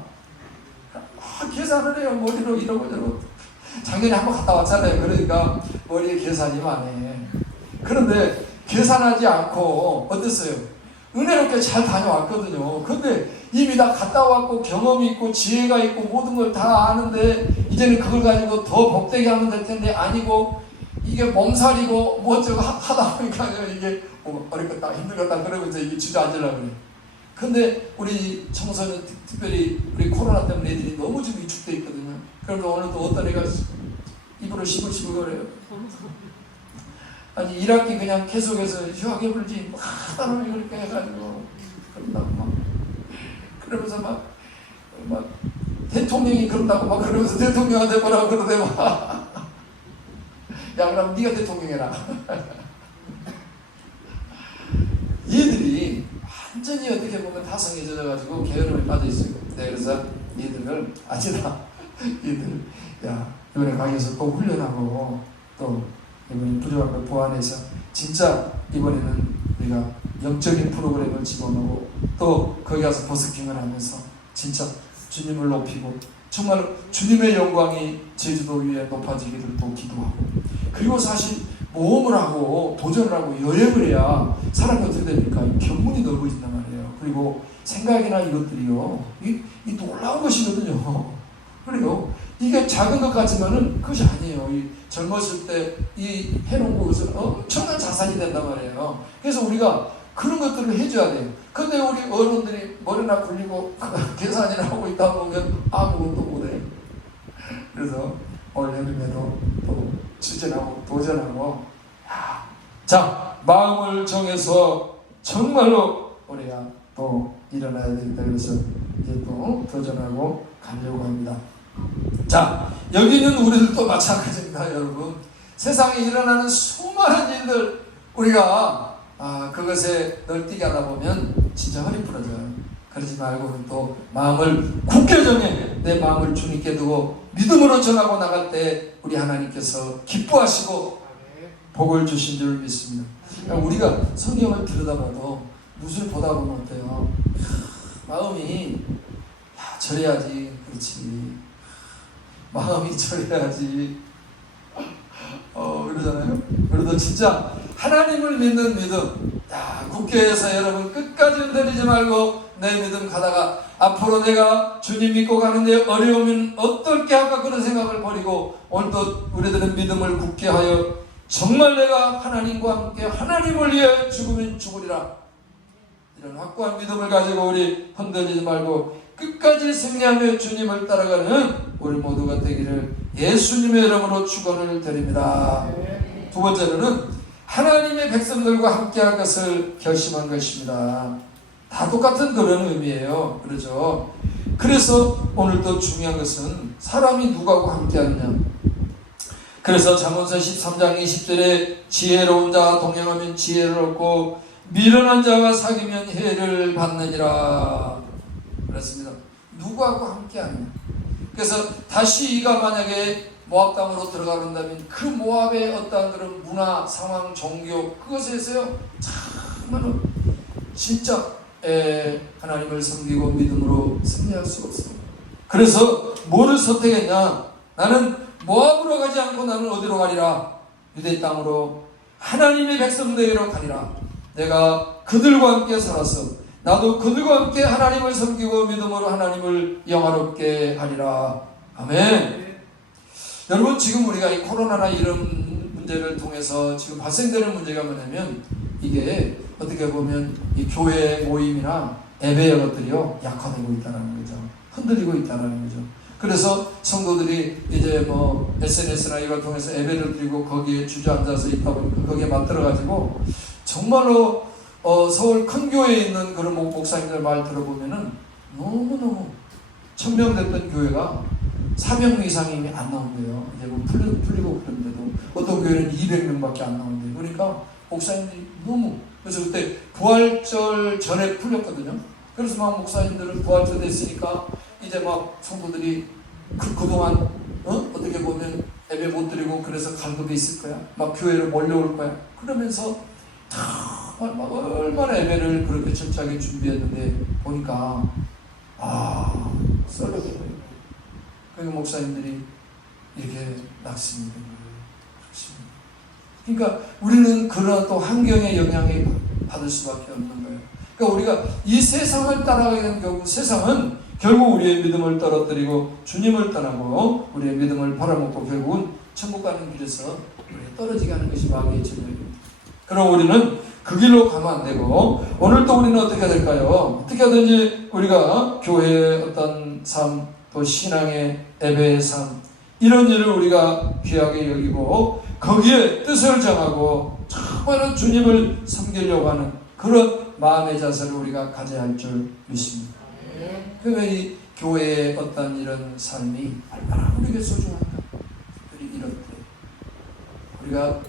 계산을 해요. 머리로 이러고 저러고. 작년에 한번 갔다 왔잖아요. 그러니까 머리에 계산이 많네. 그런데 계산하지 않고 어땠어요? 은혜롭게 잘 다녀왔거든요. 근데 이미 다 갔다 왔고 경험이 있고 지혜가 있고 모든 걸 다 아는데 이제는 그걸 가지고 더 복되게 하면 될 텐데 아니고 이게 몸살이고 뭐 어쩌고 하다 보니까 이게 어렵겠다 힘들겠다 그러면서 이게 주저앉으려고 그래요. 근데 우리 청소년 특별히 우리 코로나 때문에 애들이 너무 지금 위축돼 있거든요. 그래서 오늘 또 어떤 애가 입으로 시불시불 거려요. 아니 1학기 그냥 계속해서 휴학에 불지 막 하다는 그렇게 해가지고 그런다고 막 그러면서 막 대통령이 그런다고 막 그러면서 대통령한테 뭐라고 그러대 막 야 그럼 네가 대통령 해라. 얘들이 완전히 어떻게 보면 타성에 젖어가지고 게으름에 빠져있어요. 그래서 얘들을 아니다. 얘들 이번에 강의에서 또 훈련하고 또 이번에 부족한 걸 보완해서 진짜 이번에는 우리가 영적인 프로그램을 집어넣고 또 거기 가서 버스킹을 하면서 진짜 주님을 높이고 정말 주님의 영광이 제주도 위에 높아지기를 또 기도하고, 그리고 사실 모험을 하고 도전을 하고 여행을 해야 사람이 어떻게 됩니까? 견문이 넓어진단 말이에요. 그리고 생각이나 이것들이요, 이 놀라운 것이거든요. 그래요. 이게 작은 것 같지만은 그것이 아니에요. 이 젊었을 때 이 해놓은 것은 엄청난 자산이 된단 말이에요. 그래서 우리가 그런 것들을 해줘야 돼요. 근데 우리 어른들이 머리나 굴리고 계산이나 하고 있다 보면 아무것도 못해요. 그래서 올 여름에도 또 추진하고 도전하고, 자, 마음을 정해서 정말로 우리가 또 일어나야 되겠다. 그래서 이제 또 도전하고 가려고 합니다. 자, 여기 있는 우리들도 마찬가지입니다, 여러분. 세상에 일어나는 수많은 일들, 우리가 그것에 널뛰게 하다 보면 진짜 허리 부러져요. 그러지 말고는 또 마음을 굳게 정해 내 마음을 주님께 두고 믿음으로 전하고 나갈 때 우리 하나님께서 기뻐하시고 복을 주신 줄 믿습니다. 우리가 성경을 들여다봐도 무엇을 보다 보면 어때요? 마음이 저래야지, 그렇지, 마음이 저래야지 그러잖아요. 그래도 진짜 하나님을 믿는 믿음, 국교에서 여러분 끝까지 흔들리지 말고 내 믿음 가다가 앞으로 내가 주님 믿고 가는데 어려우면 어떨게 할까, 그런 생각을 버리고 오늘도 우리들은 믿음을 굳게 하여 정말 내가 하나님과 함께 하나님을 위해 죽으면 죽으리라, 이런 확고한 믿음을 가지고 우리 흔들리지 말고 끝까지 승리하며 주님을 따라가는 우리 모두가 되기를 예수님의 이름으로 축원을 드립니다. 두 번째로는 하나님의 백성들과 함께할 것을 결심한 것입니다. 다 똑같은 그런 의미예요. 그렇죠? 그래서 오늘도 중요한 것은 사람이 누구하고 함께하느냐. 그래서 잠언서 13장 20절에 지혜로운 자와 동행하면 지혜를 얻고 미련한 자와 사귀면 해를 받느니라 그랬습니다. 누구하고 함께하느냐. 그래서 다시가 만약에 모압 땅으로 들어가는다면 그 모압의 어떠한 그런 문화, 상황, 종교, 그것에서요 정말로 진짜 하나님을 섬기고 믿음으로 승리할 수 없어요. 그래서 뭐를 선택했냐? 나는 모압으로 가지 않고 나는 어디로 가리라? 유대 땅으로 하나님의 백성되기로 가리라. 내가 그들과 함께 살았어. 나도 그들과 함께 하나님을 섬기고 믿음으로 하나님을 영화롭게 하리라. 아멘. 여러분, 지금 우리가 이 코로나나 이런 문제를 통해서 지금 발생되는 문제가 뭐냐면, 이게 어떻게 보면 이 교회 모임이나 예배의 것들이요 약화되고 있다는 거죠. 흔들리고 있다는 거죠. 그래서 성도들이 이제 뭐 SNS나 이걸 통해서 예배를 드리고 거기에 주저앉아서 있다 보니까 거기에 맞들어가지고 정말로 서울 큰 교회에 있는 그런 목사님들 말 들어보면은 너무너무 1000명 됐던 교회가 400명 이상이 안 나온대요. 이제 뭐 풀리고 그런데도 어떤 교회는 200명밖에 안 나온대요. 그러니까 목사님들이 너무, 그래서 그때 부활절 전에 풀렸거든요. 그래서 막 목사님들은 부활절 됐으니까 이제 막 성도들이 그동안 어떻게 보면 예배 못 드리고 그래서 갈급이 있을 거야. 막 교회로 몰려올 거야. 그러면서 막 얼마나 예배를 그렇게 철저하게 준비했는데 보니까 썰렁해요. 그러니까 목사님들이 이렇게 낙심이 된 거예요. 그러니까 우리는 그런 또 환경의 영향을 받을 수밖에 없는 거예요. 그러니까 우리가 이 세상을 따라가게 되는 경우 세상은 결국 우리의 믿음을 떨어뜨리고 주님을 떠나고 우리의 믿음을 팔아먹고 결국은 천국 가는 길에서 떨어지게 하는 것이 마귀의 전략입니다. 그럼 우리는 그 길로 가면 안 되고 오늘도 우리는 어떻게 해야 될까요? 어떻게 하든지 우리가 교회의 어떤 삶, 또 신앙의 예배의 삶, 이런 일을 우리가 귀하게 여기고 거기에 뜻을 정하고 정말로 주님을 섬기려고 하는 그런 마음의 자세를 우리가 가져야 할 줄 믿습니다. 그러면 이 교회의 어떤 이런 삶이 얼마나 우리에게 소중한가. 이럴 때 우리가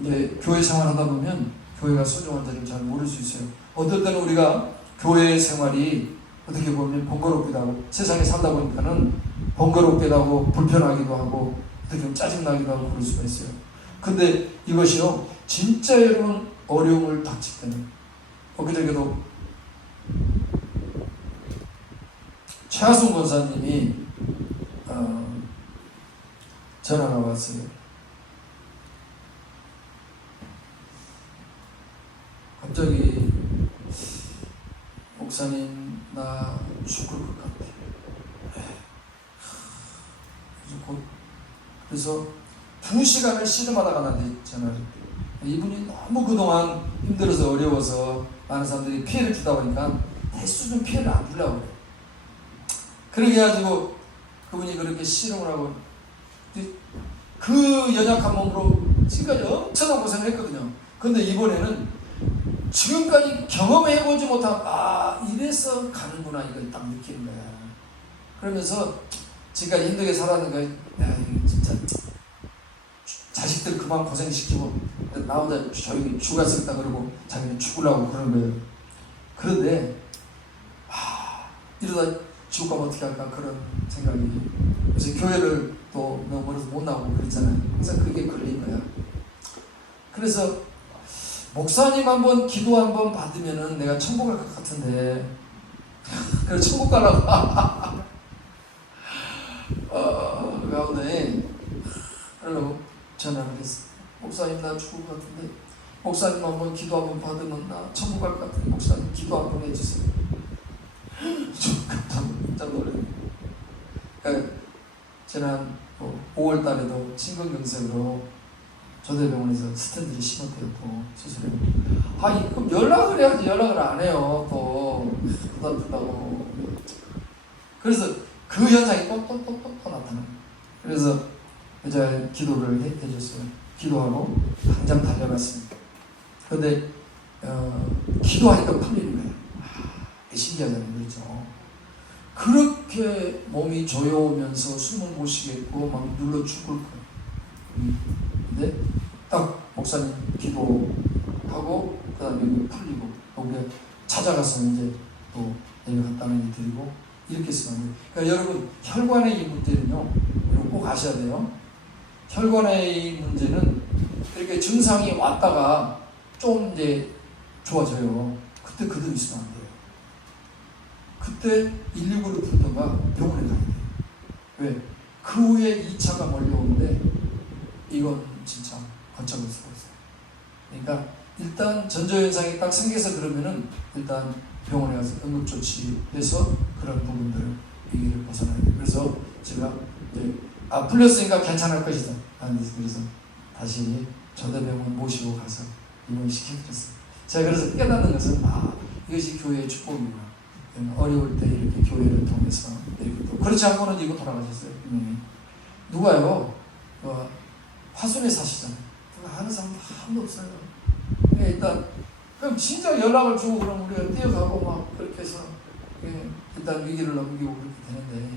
이제 교회 생활하다 보면 교회가 소중한 줄을 잘 모를 수 있어요. 어떨 때는 우리가 교회 생활이 어떻게 보면 번거롭기도 하고 세상에 살다 보니까는 번거롭기도 하고 불편하기도 하고 어떻게 보면 짜증나기도 하고 그럴 수가 있어요. 근데 이것이요 진짜 여러분 어려움을 닥칠 때는 엊그저께도 최하순 권사님이 전화가 왔어요. 갑자기 목사님 나 죽을 것 같아. 그래서 2시간을 씨름하다가 나한테 전화를 했대요. 이분이 너무 그동안 힘들어서 어려워서 많은 사람들이 피해를 주다 보니까 대수 좀 피해를 안 주려고 그래. 그러게 해가지고 그분이 그렇게 씨름을 하고 그 연약한 몸으로 지금까지 엄청난 고생을 했거든요. 근데 이번에는 지금까지 경험해보지 못한 이래서 가는구나 이걸 딱 느끼는 거야. 그러면서 지금까지 힘들게 살았는가, 야 이거 진짜 자식들 그만 고생시키고 나 혼자 조용히 죽었겠다 그러고 자기는 죽으려고 그러는 거예요. 그런데 이러다 지옥 가면 어떻게 할까 그런 생각이. 그래서 교회를 또 너무 멀어서 못 나오고 그랬잖아요. 그래서 그게 걸린 거야. 그래서 목사님 한번 기도 한번 받으면은 내가 천국 갈 것 같은데 그래서 천국 가려고 가운데 그러려고 전화를 했어. 목사님 나 죽을 것 같은데 목사님 한번 기도 한번 받으면 나 천국 갈 것 같은데 목사님 기도 한번 해주세요. 좀 깜짝 놀랐네. 그러니까 지난 5월 달에도 심근경색으로 조대병원에서 스탠드를 심었대요. 또 수술해. 그럼 연락을 해야지. 연락을 안 해요. 또 부담된다고. 그래서 그 현상이 또 나타나요. 그래서 제가 기도를 해줬어요. 기도하고 당장 달려갔습니다. 그런데 기도하니까 풀리는 거예요. 신기하잖아요. 그렇죠? 그렇게 몸이 조여오면서 숨을 못 쉬겠고 막 눌러 죽을 거예요. 근데 딱 목사님 기도하고 그 다음에 풀리고 여기 찾아가서 이제 또 내려갔다는 게 드리고 이렇게 쓰면 돼요. 그러니까 여러분 혈관의 이 문제는요, 여러분 꼭 아셔야 돼요. 혈관의 이 문제는 이렇게 증상이 왔다가 좀 이제 좋아져요. 그때 그대로 있으면 안 돼요. 그때 119를 부르던가 병원에 가야 돼요. 왜? 그 후에 2차가 몰려오는데 이건 진짜 걷잡을 수가 없어요. 그러니까 일단 전조현상이 딱 생겨서 그러면은 일단 병원에 가서 응급조치해서 그런 부분들을 위기를 벗어나야 돼요. 그래서 제가 풀렸으니까 괜찮을 것이다. 그래서 다시 조대병원 모시고 가서 입원시켜드렸어요. 제가 그래서 깨닫는 것은 이것이 교회의 축복이구나. 어려울 때 이렇게 교회를 통해서 이렇게 또 그렇지 않고는 이거 돌아가셨어요. 누가요? 화순에 사시잖아요. 그거 하는 사람 아무도 없어요. 일단 그럼 진짜 연락을 주고 그럼 우리가 뛰어가고 막 그렇게 해서 일단 위기를 넘기고 그렇게 되는데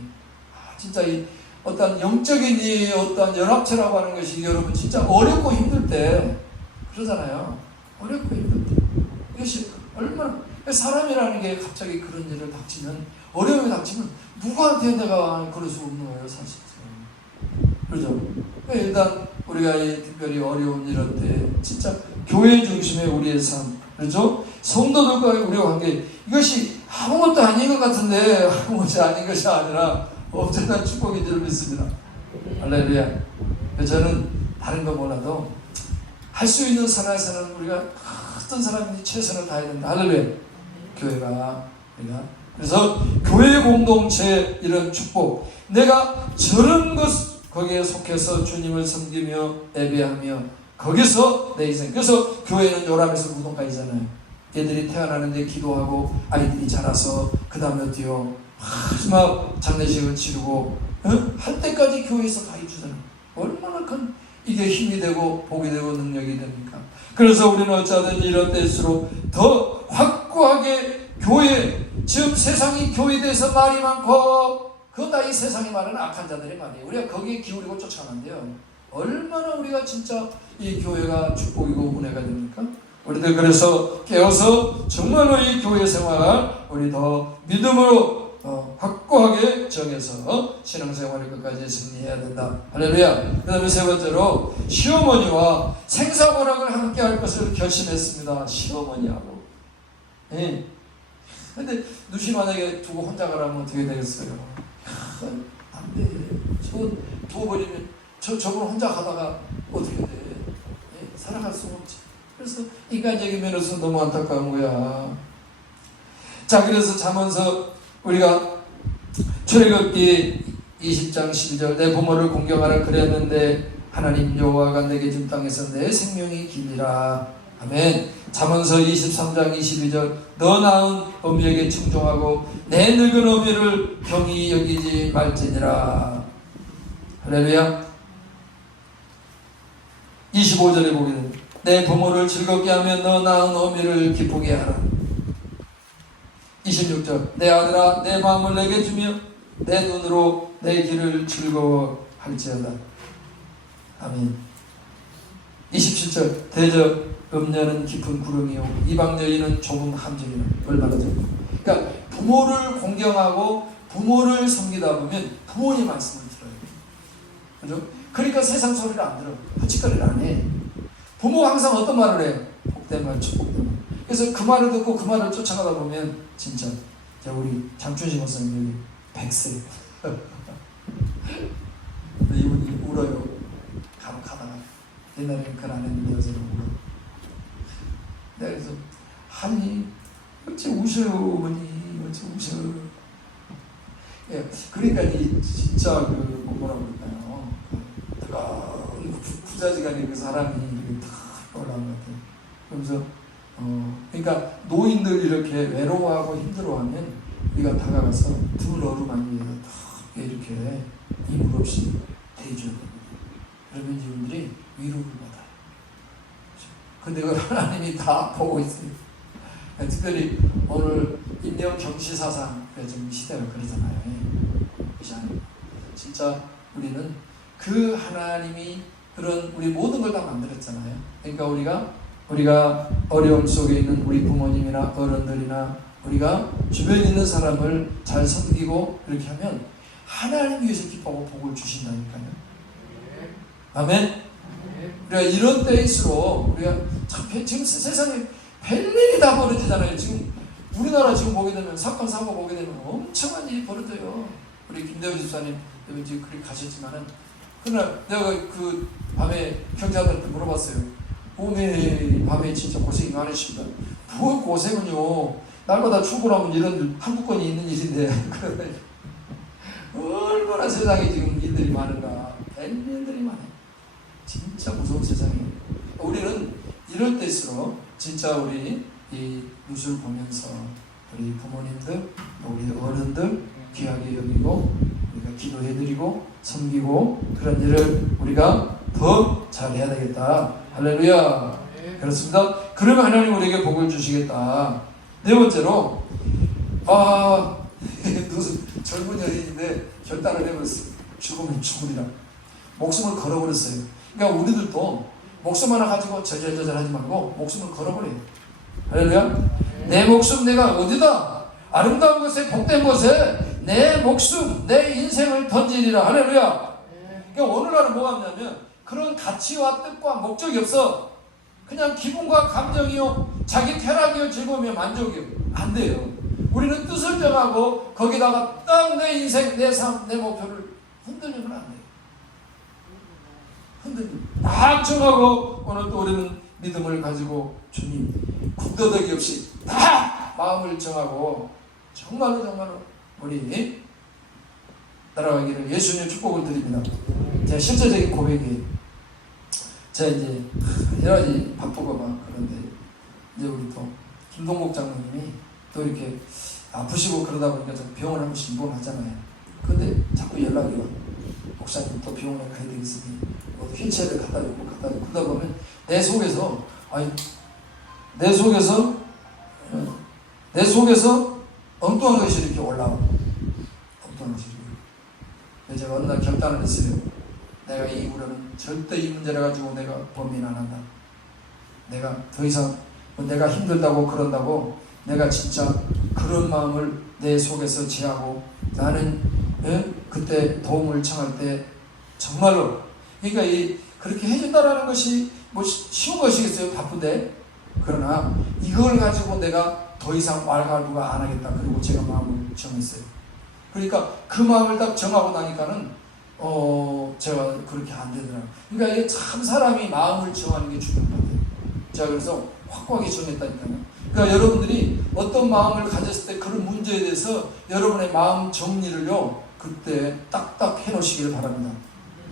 진짜 이 어떤 영적인 이 어떤 연합체라고 하는 것이 여러분 진짜 어렵고 힘들 때 그러잖아요. 어렵고 힘들 때 이것이 얼마나 사람이라는 게 갑자기 그런 일을 닥치면 어려움이 닥치면 누구한테 내가 그럴 수 없는 거예요 사실. 그렇죠? 일단 우리가 특별히 어려운 이럴 때 진짜 교회 중심의 우리의 삶, 그렇죠? 성도들과의 우리의 관계, 이것이 아무것도 아닌 것 같은데 아무것이 아닌 것이 아니라 엄청난 축복인 줄 믿습니다. 할렐루야. 저는 다른 거 몰라도 할 수 있는 선에서는 우리가 어떤 사람인지 최선을 다해야 된다. 할렐루야. 교회가 우리가 그래서 교회 공동체 이런 축복, 내가 저런 것 거기에 속해서 주님을 섬기며 예배하며 거기서 내 인생. 그래서 교회는 요람에서 무덤가이잖아요. 애들이 태어나는데 기도하고 아이들이 자라서 그 다음에 어때요? 마지막 장례식을 치르고 할 때까지 교회에서 다 해주잖아요. 얼마나 큰 이게 힘이 되고 복이 되고 능력이 됩니까? 그래서 우리는 어쩌든지 이런 때일수록 더 확고하게 교회, 지금 세상이 교회에 대해서 말이 많고 그건 다 이 세상이 말하는 악한 자들의 말이에요. 우리가 거기에 기울이고 쫓아가면 안 돼요. 얼마나 우리가 진짜 이 교회가 축복이고 은혜가 됩니까? 우리들 그래서 깨어서 정말로 이 교회 생활 우리 더 믿음으로 확고하게 정해서 신앙생활을 끝까지 승리해야 된다. 할렐루야. 그 다음에 세 번째로 시어머니와 생사고락을 함께 할 것을 결심했습니다. 시어머니하고 근데 누시 만약에 두고 혼자 가라면 어떻게 되겠어요? 안 돼. 저 두어버리면 저분 혼자 가다가 어떻게 돼? 예? 살아갈 수 없지. 그래서 인간적인 면에서 너무 안타까운 거야. 자, 그래서 잠언서 우리가 출애굽기 20장 12절 내 부모를 공경하라 그랬는데 하나님 여호와가 내게 준 땅에서 내 생명이 길리라. 아멘. 잠언서 23장 22절 너 낳은 어미에게 충종하고 내 늙은 어미를 경히 여기지 말지니라. 할렐루야. 25절에 보게 됩니다. 내 부모를 즐겁게 하며 너 낳은 어미를 기쁘게 하라. 26절 내 아들아 내 마음을 내게 주며 내 눈으로 내 길을 즐거워할지어다. 아멘. 27절 대저 음녀는 깊은 구름이요 이방 여인은 좁은 함정이라. 얼마나 좋고. 그러니까 부모를 공경하고 부모를 섬기다 보면 부모님 말씀을 들어요. 그죠? 그러니까 세상 소리를 안 들어. 헛짓거리를 안 해. 부모가 항상 어떤 말을 해? 복된 말, 축복된 말. 그래서 그 말을 듣고 그 말을 쫓아가다 보면 진짜 우리 장춘식 목사님 여기 100세 이분이 울어요. 가다가 옛날에는 그걸 안 했는데 요새는 울어. 내가 그래서 아니 어째 우셔요 어머니 어째 우셔. 예, 그러니까 이 진짜 그 뭐라고 그럴까요? 뜨거운 부자지간에 그 사람이 이렇게 탁 올라온 것 같아요. 그러면서 그러니까 노인들 이렇게 외로워하고 힘들어하면 우리가 다가가서 두 어루만지에 탁 이렇게 이물 없이 대줘야 됩니다. 그러면 이분들이 위로를 받아요. 근데 그 하나님이 다 보고 있어요. 특별히 오늘 인명 경시 사상 좀 시대가 그러잖아요. 진짜 우리는 그 하나님이 그런 우리 모든 걸 다 만들었잖아요. 그러니까 우리가 어려움 속에 있는 우리 부모님이나 어른들이나 우리가 주변에 있는 사람을 잘 섬기고 이렇게 하면 하나님 위해서 기뻐하고 복을 주신다니까요. 아멘. 우리가 이런 때일수록 우리가 참 지금 세상에 별일이 다 벌어지잖아요. 지금 우리나라 지금 보게 되면 사건 사고 보게 되면 엄청난 일이 벌어져요. 우리 김대호 집사님 지금 그렇게 가셨지만은 그날 내가 그 밤에 경찰한테 물어봤어요. 밤에 진짜 고생이 많으십니다. 그 고생은요 날마다 출근하면 이런 한두 건이 있는 일인데 얼마나 세상에 지금 일들이 많은가. 별일들이 많아요. 진짜 무서운 세상이에요. 우리는 이럴 때일수록 진짜 우리 이 뉴스를 보면서 우리 부모님들, 우리 어른들 귀하게 여기고 우리가 기도해드리고 섬기고 그런 일을 우리가 더 잘해야 되겠다. 할렐루야. 그렇습니다. 그러면 하나님 우리에게 복을 주시겠다. 네 번째로 무슨 젊은 여인인데 결단을 해버렸어요. 죽으면 죽으리라. 목숨을 걸어버렸어요. 그러니까 우리들도 목숨 하나 가지고 저절저절 하지 말고 목숨을 걸어버려요. 할렐루야. 내 목숨 내가 어디다 아름다운 곳에 복된 곳에 내 목숨 내 인생을 던지리라. 할렐루야. 그러니까 오늘날은 뭐가 없냐면 그런 가치와 뜻과 목적이 없어. 그냥 기분과 감정이요 자기 쾌락이요 즐거움이요 만족이요 안 돼요. 우리는 뜻을 정하고 거기다가 딱 내 인생 내 삶 내 목표를 흔들리면 안 돼요. 흔들리면 딱 정하고 오늘 또 우리는 믿음을 가지고 주님 군더더기 없이 다 마음을 정하고 정말로 우리 따라가기를 예수님 축복을 드립니다. 제 실제적인 고백이 제가 이제 여러 가지 바쁘고 막 그런데 이제 우리 또 김동국 장로님이 또 이렇게 아프시고 그러다 보니까 좀 병원 한 번씩 입원하잖아요. 근데 자꾸 연락이 와. 목사님 또 병원에 가야 되겠으니 휠체어를 갖다 주고 그러다 보면 내 속에서 엉뚱한 것이 이렇게 올라오고 엉뚱한 것이 이렇게. 제가 어느 날 결단을 했어요. 내가 이후로는 절대 이 문제를 가지고 내가 범인 안 한다. 내가 더 이상 내가 힘들다고 그런다고 내가 진짜 그런 마음을 내 속에서 제하고 나는 그때 도움을 청할 때 정말로 그러니까 그렇게 해준다라는 것이 뭐 쉬운 것이겠어요. 바쁜데. 그러나 이걸 가지고 내가 더 이상 왈가왈부가 안 하겠다. 그리고 제가 마음을 정했어요. 그러니까 그 마음을 딱 정하고 나니까는 제가 그렇게 안 되더라고요. 그러니까 이게 참 사람이 마음을 정하는 게 중요한 것 같아요. 제가 그래서 확고하게 정했다니까요. 그러니까 여러분들이 어떤 마음을 가졌을 때 그런 문제에 대해서 여러분의 마음 정리를요, 그때 딱딱 해놓으시기를 바랍니다.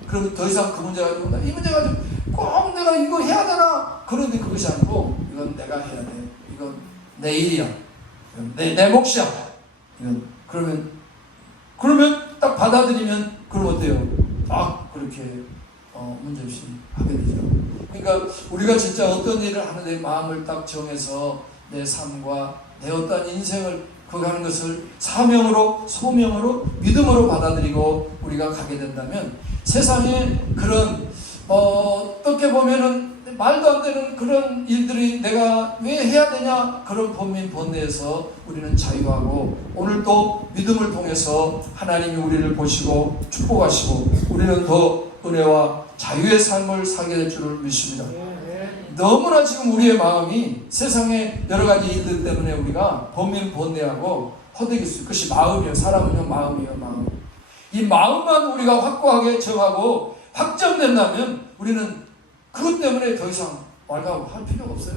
그러면 더 이상 그 문제 가지고 이 문제 가지고 꼭 내가 이거 해야 되나? 그런데 그것이 아니고 이건 내가 해야 돼. 이건 내 일이야. 내 몫이야. 이건 그러면 딱 받아들이면 그럼 어때요? 딱 그렇게 문제없이 하게 되죠. 그러니까 우리가 진짜 어떤 일을 하는데 마음을 딱 정해서 내 삶과 내 어떤 인생을 그가는 것을 사명으로, 소명으로, 믿음으로 받아들이고 우리가 가게 된다면 세상에 그런 어떻게 보면은 말도 안 되는 그런 일들이 내가 왜 해야 되냐, 그런 번민 번뇌에서 우리는 자유하고 오늘 또 믿음을 통해서 하나님이 우리를 보시고 축복하시고 우리는 더 은혜와 자유의 삶을 살게 될 줄을 믿습니다. 너무나 지금 우리의 마음이 세상의 여러 가지 일들 때문에 우리가 번민 번뇌하고 허덕일 그것이 마음이에요. 사람은요, 마음이에요. 마음. 이 마음만 우리가 확고하게 정하고 확정된다면 우리는 그것 때문에 더 이상 왈가왈부 할 필요가 없어요.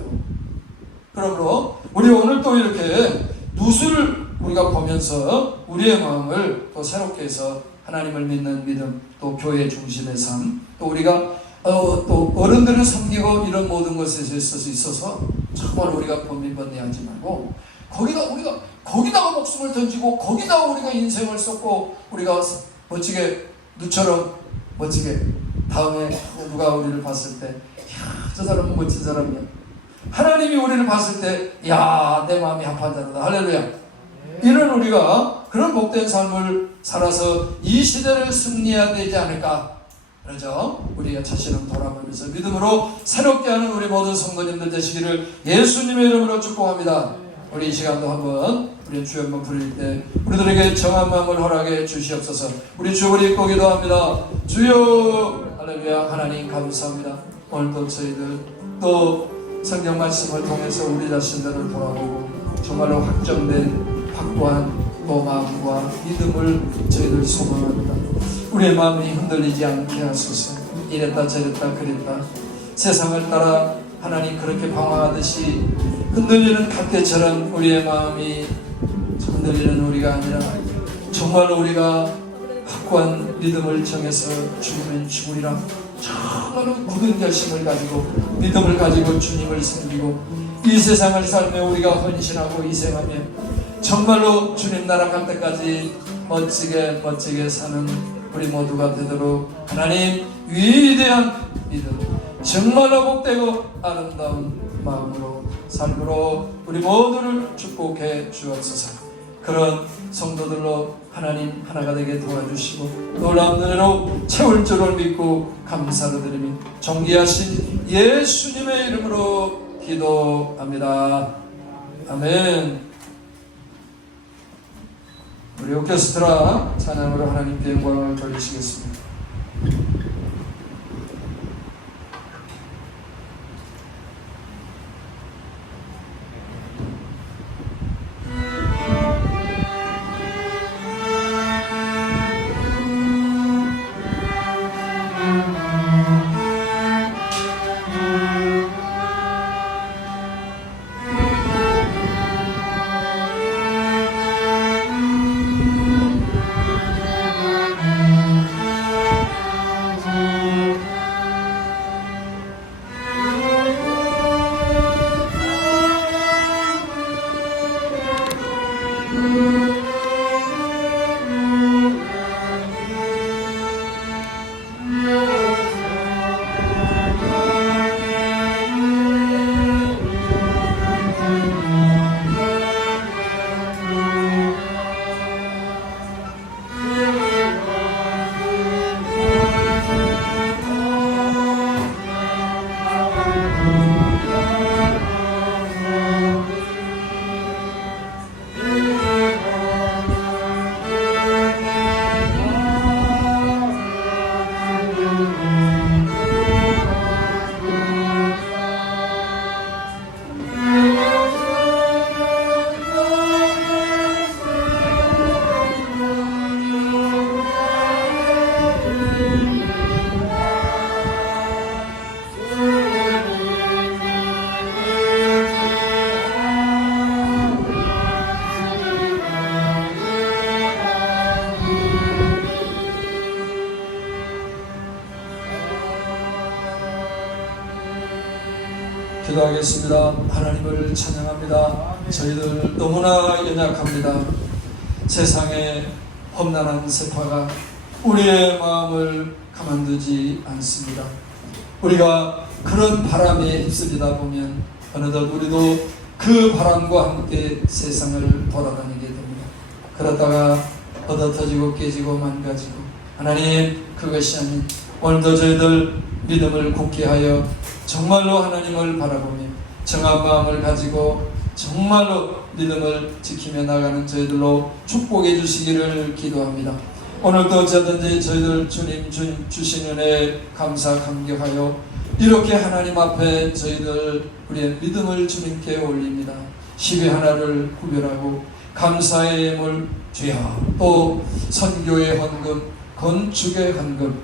그러므로 우리 오늘 또 이렇게 누수를 우리가 보면서 우리의 마음을 또 새롭게 해서 하나님을 믿는 믿음, 또 교회 중심의 삶, 또 우리가 또 어른들을 섬기고 이런 모든 것에 있어서 정말 우리가 번민번뇌하지 말고 거기다가 목숨을 던지고 거기다가 우리가 인생을 쏟고 우리가 멋지게 누처럼 멋지게 다음에 누가 우리를 봤을 때 야, 저 사람은 멋진 사람이야. 하나님이 우리를 봤을 때 야, 내 마음이 합한자다. 할렐루야. 이런 우리가 그런 복된 삶을 살아서 이 시대를 승리해야 되지 않을까. 그렇죠? 우리가 자신을 돌아보면서 믿음으로 새롭게 하는 우리 모든 성도님들 되시기를 예수님의 이름으로 축복합니다. 우리 이 시간도 한번 우리 주여 한번 부를 때 우리들에게 정한 마음을 허락해 주시옵소서. 우리 주를 읽고 기도합니다. 주여, 할렐루야. 하나님 감사합니다. 오늘도 저희들 또 성경 말씀을 통해서 우리 자신들을 돌아보고 정말로 확정된 확고한 또 마음과 믿음을 저희들 소망합니다. 우리의 마음이 흔들리지 않게 하소서. 이랬다 저랬다 그랬다 세상을 따라 하나님 그렇게 방황하듯이 흔들리는 갓대처럼 우리의 마음이 흔들리는 우리가 아니라 정말로 우리가 확고한 믿음을 정해서 주님은 죽으리라 정말로 굳은 결심을 가지고 믿음을 가지고 주님을 섬기고 이 세상을 살며 우리가 헌신하고 희생하며 정말로 주님 나라 갈 때까지 멋지게 사는 우리 모두가 되도록 하나님 위대한 믿음 정말로 복되고 아름다운 마음으로 삶으로 우리 모두를 축복해 주옵소서. 그런 성도들로 하나님 하나가 되게 도와주시고 놀라운 은혜로 채울 줄을 믿고 감사를 드리며 존귀하신 예수님의 이름으로 기도합니다. 아멘. 우리 오케스트라 찬양으로 하나님께 영광을 돌리시겠습니다. 기도하겠습니다. 하나님을 찬양합니다. 저희들 너무나 연약합니다. 세상에 험난한 세파가 우리의 마음을 가만두지 않습니다. 우리가 그런 바람에 휩쓸리다 보면 어느덧 우리도 그 바람과 함께 세상을 돌아다니게 됩니다. 그러다가 얻어터지고 깨지고 망가지고, 하나님, 그것이 아닌 오늘도 저희들 믿음을 굳게 하여 정말로 하나님을 바라보며 정한 마음을 가지고 정말로 믿음을 지키며 나가는 저희들로 축복해 주시기를 기도합니다. 오늘도 어쩌든지 저희들 주님 주신 은혜에 감사 감격하여 이렇게 하나님 앞에 저희들 우리의 믿음을 주님께 올립니다. 10의 하나를 구별하고 감사의 예물, 주여, 또 선교의 헌금, 건축의 헌금,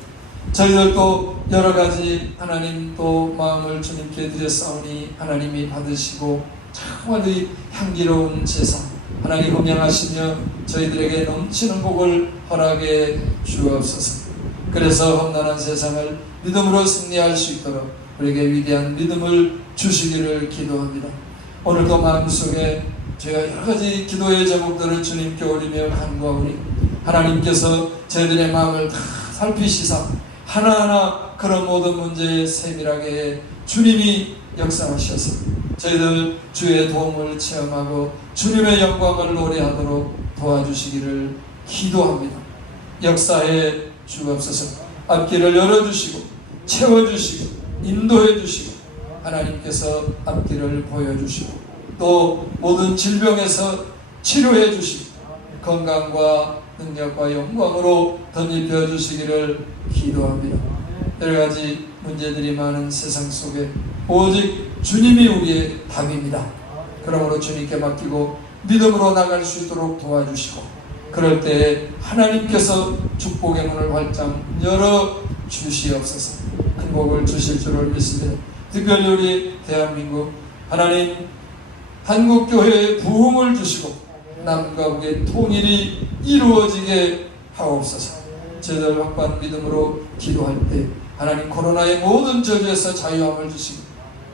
저희들도 여러 가지 하나님 또 마음을 주님께 드렸사오니 하나님이 받으시고 정말 이 향기로운 제사 하나님 음양하시며 저희들에게 넘치는 복을 허락해 주옵소서. 그래서 험난한 세상을 믿음으로 승리할 수 있도록 우리에게 위대한 믿음을 주시기를 기도합니다. 오늘도 마음속에 저희가 여러 가지 기도의 제목들을 주님께 올리며 간구하오니 하나님께서 저희들의 마음을 다 살피시사 하나하나 그런 모든 문제에 세밀하게 주님이 역사하셔서 저희들 주의 도움을 체험하고 주님의 영광을 노래하도록 도와주시기를 기도합니다. 역사해 주옵소서. 앞길을 열어주시고 채워주시고 인도해주시고 하나님께서 앞길을 보여주시고 또 모든 질병에서 치료해주시고 건강과 능력과 영광으로 덧입혀 주시기를 기도합니다. 여러 가지 문제들이 많은 세상 속에 오직 주님이 우리의 답입니다. 그러므로 주님께 맡기고 믿음으로 나갈 수 있도록 도와주시고 그럴 때에 하나님께서 축복의 문을 활짝 열어 주시옵소서. 큰 복을 주실 줄을 믿습니다. 특별히 우리 대한민국 하나님 한국교회에 부흥을 주시고 남과 북의 통일이 이루어지게 하옵소서. 저희들 확고한 믿음으로 기도할 때 하나님 코로나의 모든 저주에서 자유함을 주시고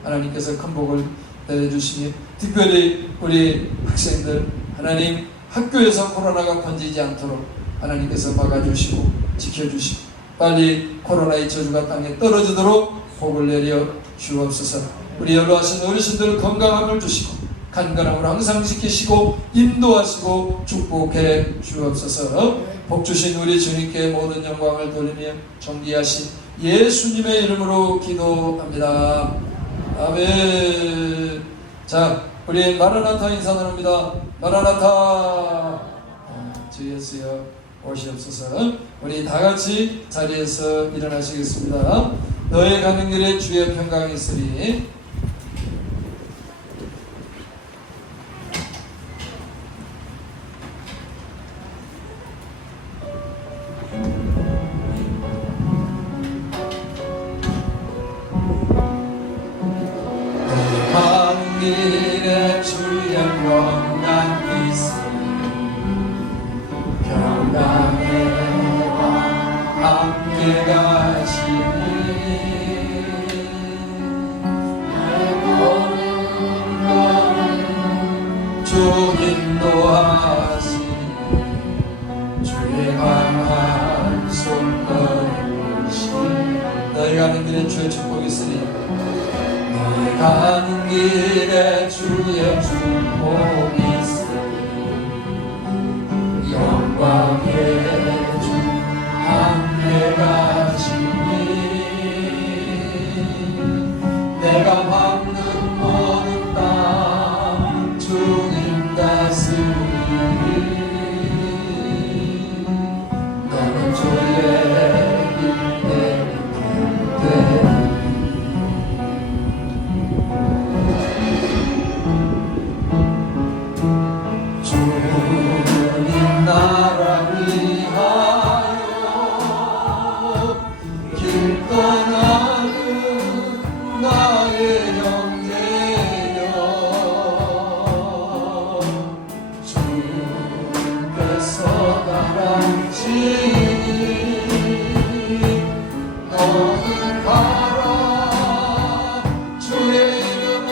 하나님께서 큰 복을 내려주시며 특별히 우리 학생들 하나님 학교에서 코로나가 번지지 않도록 하나님께서 막아주시고 지켜주시고 빨리 코로나의 저주가 땅에 떨어지도록 복을 내려 주옵소서. 우리 연로하신 어르신들 건강함을 주시고 간간함을 항상 지키시고 인도하시고 축복해 주옵소서. 복 주신 우리 주님께 모든 영광을 돌리며 존귀하신 예수님의 이름으로 기도합니다. 아멘. 자, 우리 마라나타 인사 나눕니다. 마라나타. 주 예수여 오시옵소서. 우리 다 같이 자리에서 일어나시겠습니다. 너의 가는 길에 주의 평강이 있으리. 가는 길에 주의 평강 있으리. 평강의 왕 함께 가시니 주 인도하시니 주의 강한 손걸으시니 너희 가는 길에 주의 축복이 있으리. 너희 가는 길에 주의 축복이 있으리. 영광의 주 함께 가시니 내가 밟는 모든 땅 주님 다스리니 너는 주의 길대로 주님 나라를 위하여 길 떠나는 나의 형제여 주께서 가라지니 너는 가라 주의 이름을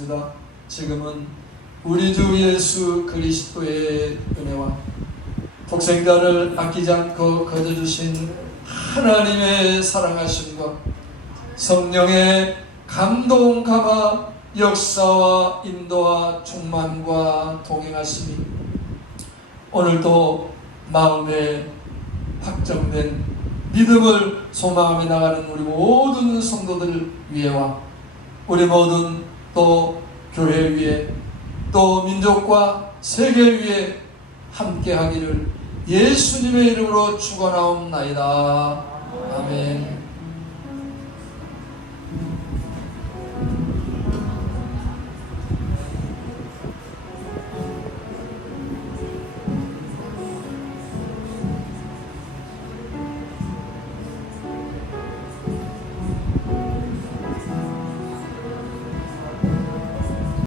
기도하겠습니다. 지금은 우리 주 예수 그리스도의 은혜와 독생자를 아끼지 않고 거저주신 하나님의 사랑하심과 성령의 감동 감화 역사와 인도와 충만과 동행하심이 오늘도 마음에 확정된 믿음을 소망하며 나가는 우리 모든 성도들 위에와 우리 모든 또 교회 위에 또 민족과 세계 위에 함께 하기를 예수님의 이름으로 축원하옵나이다. 아멘.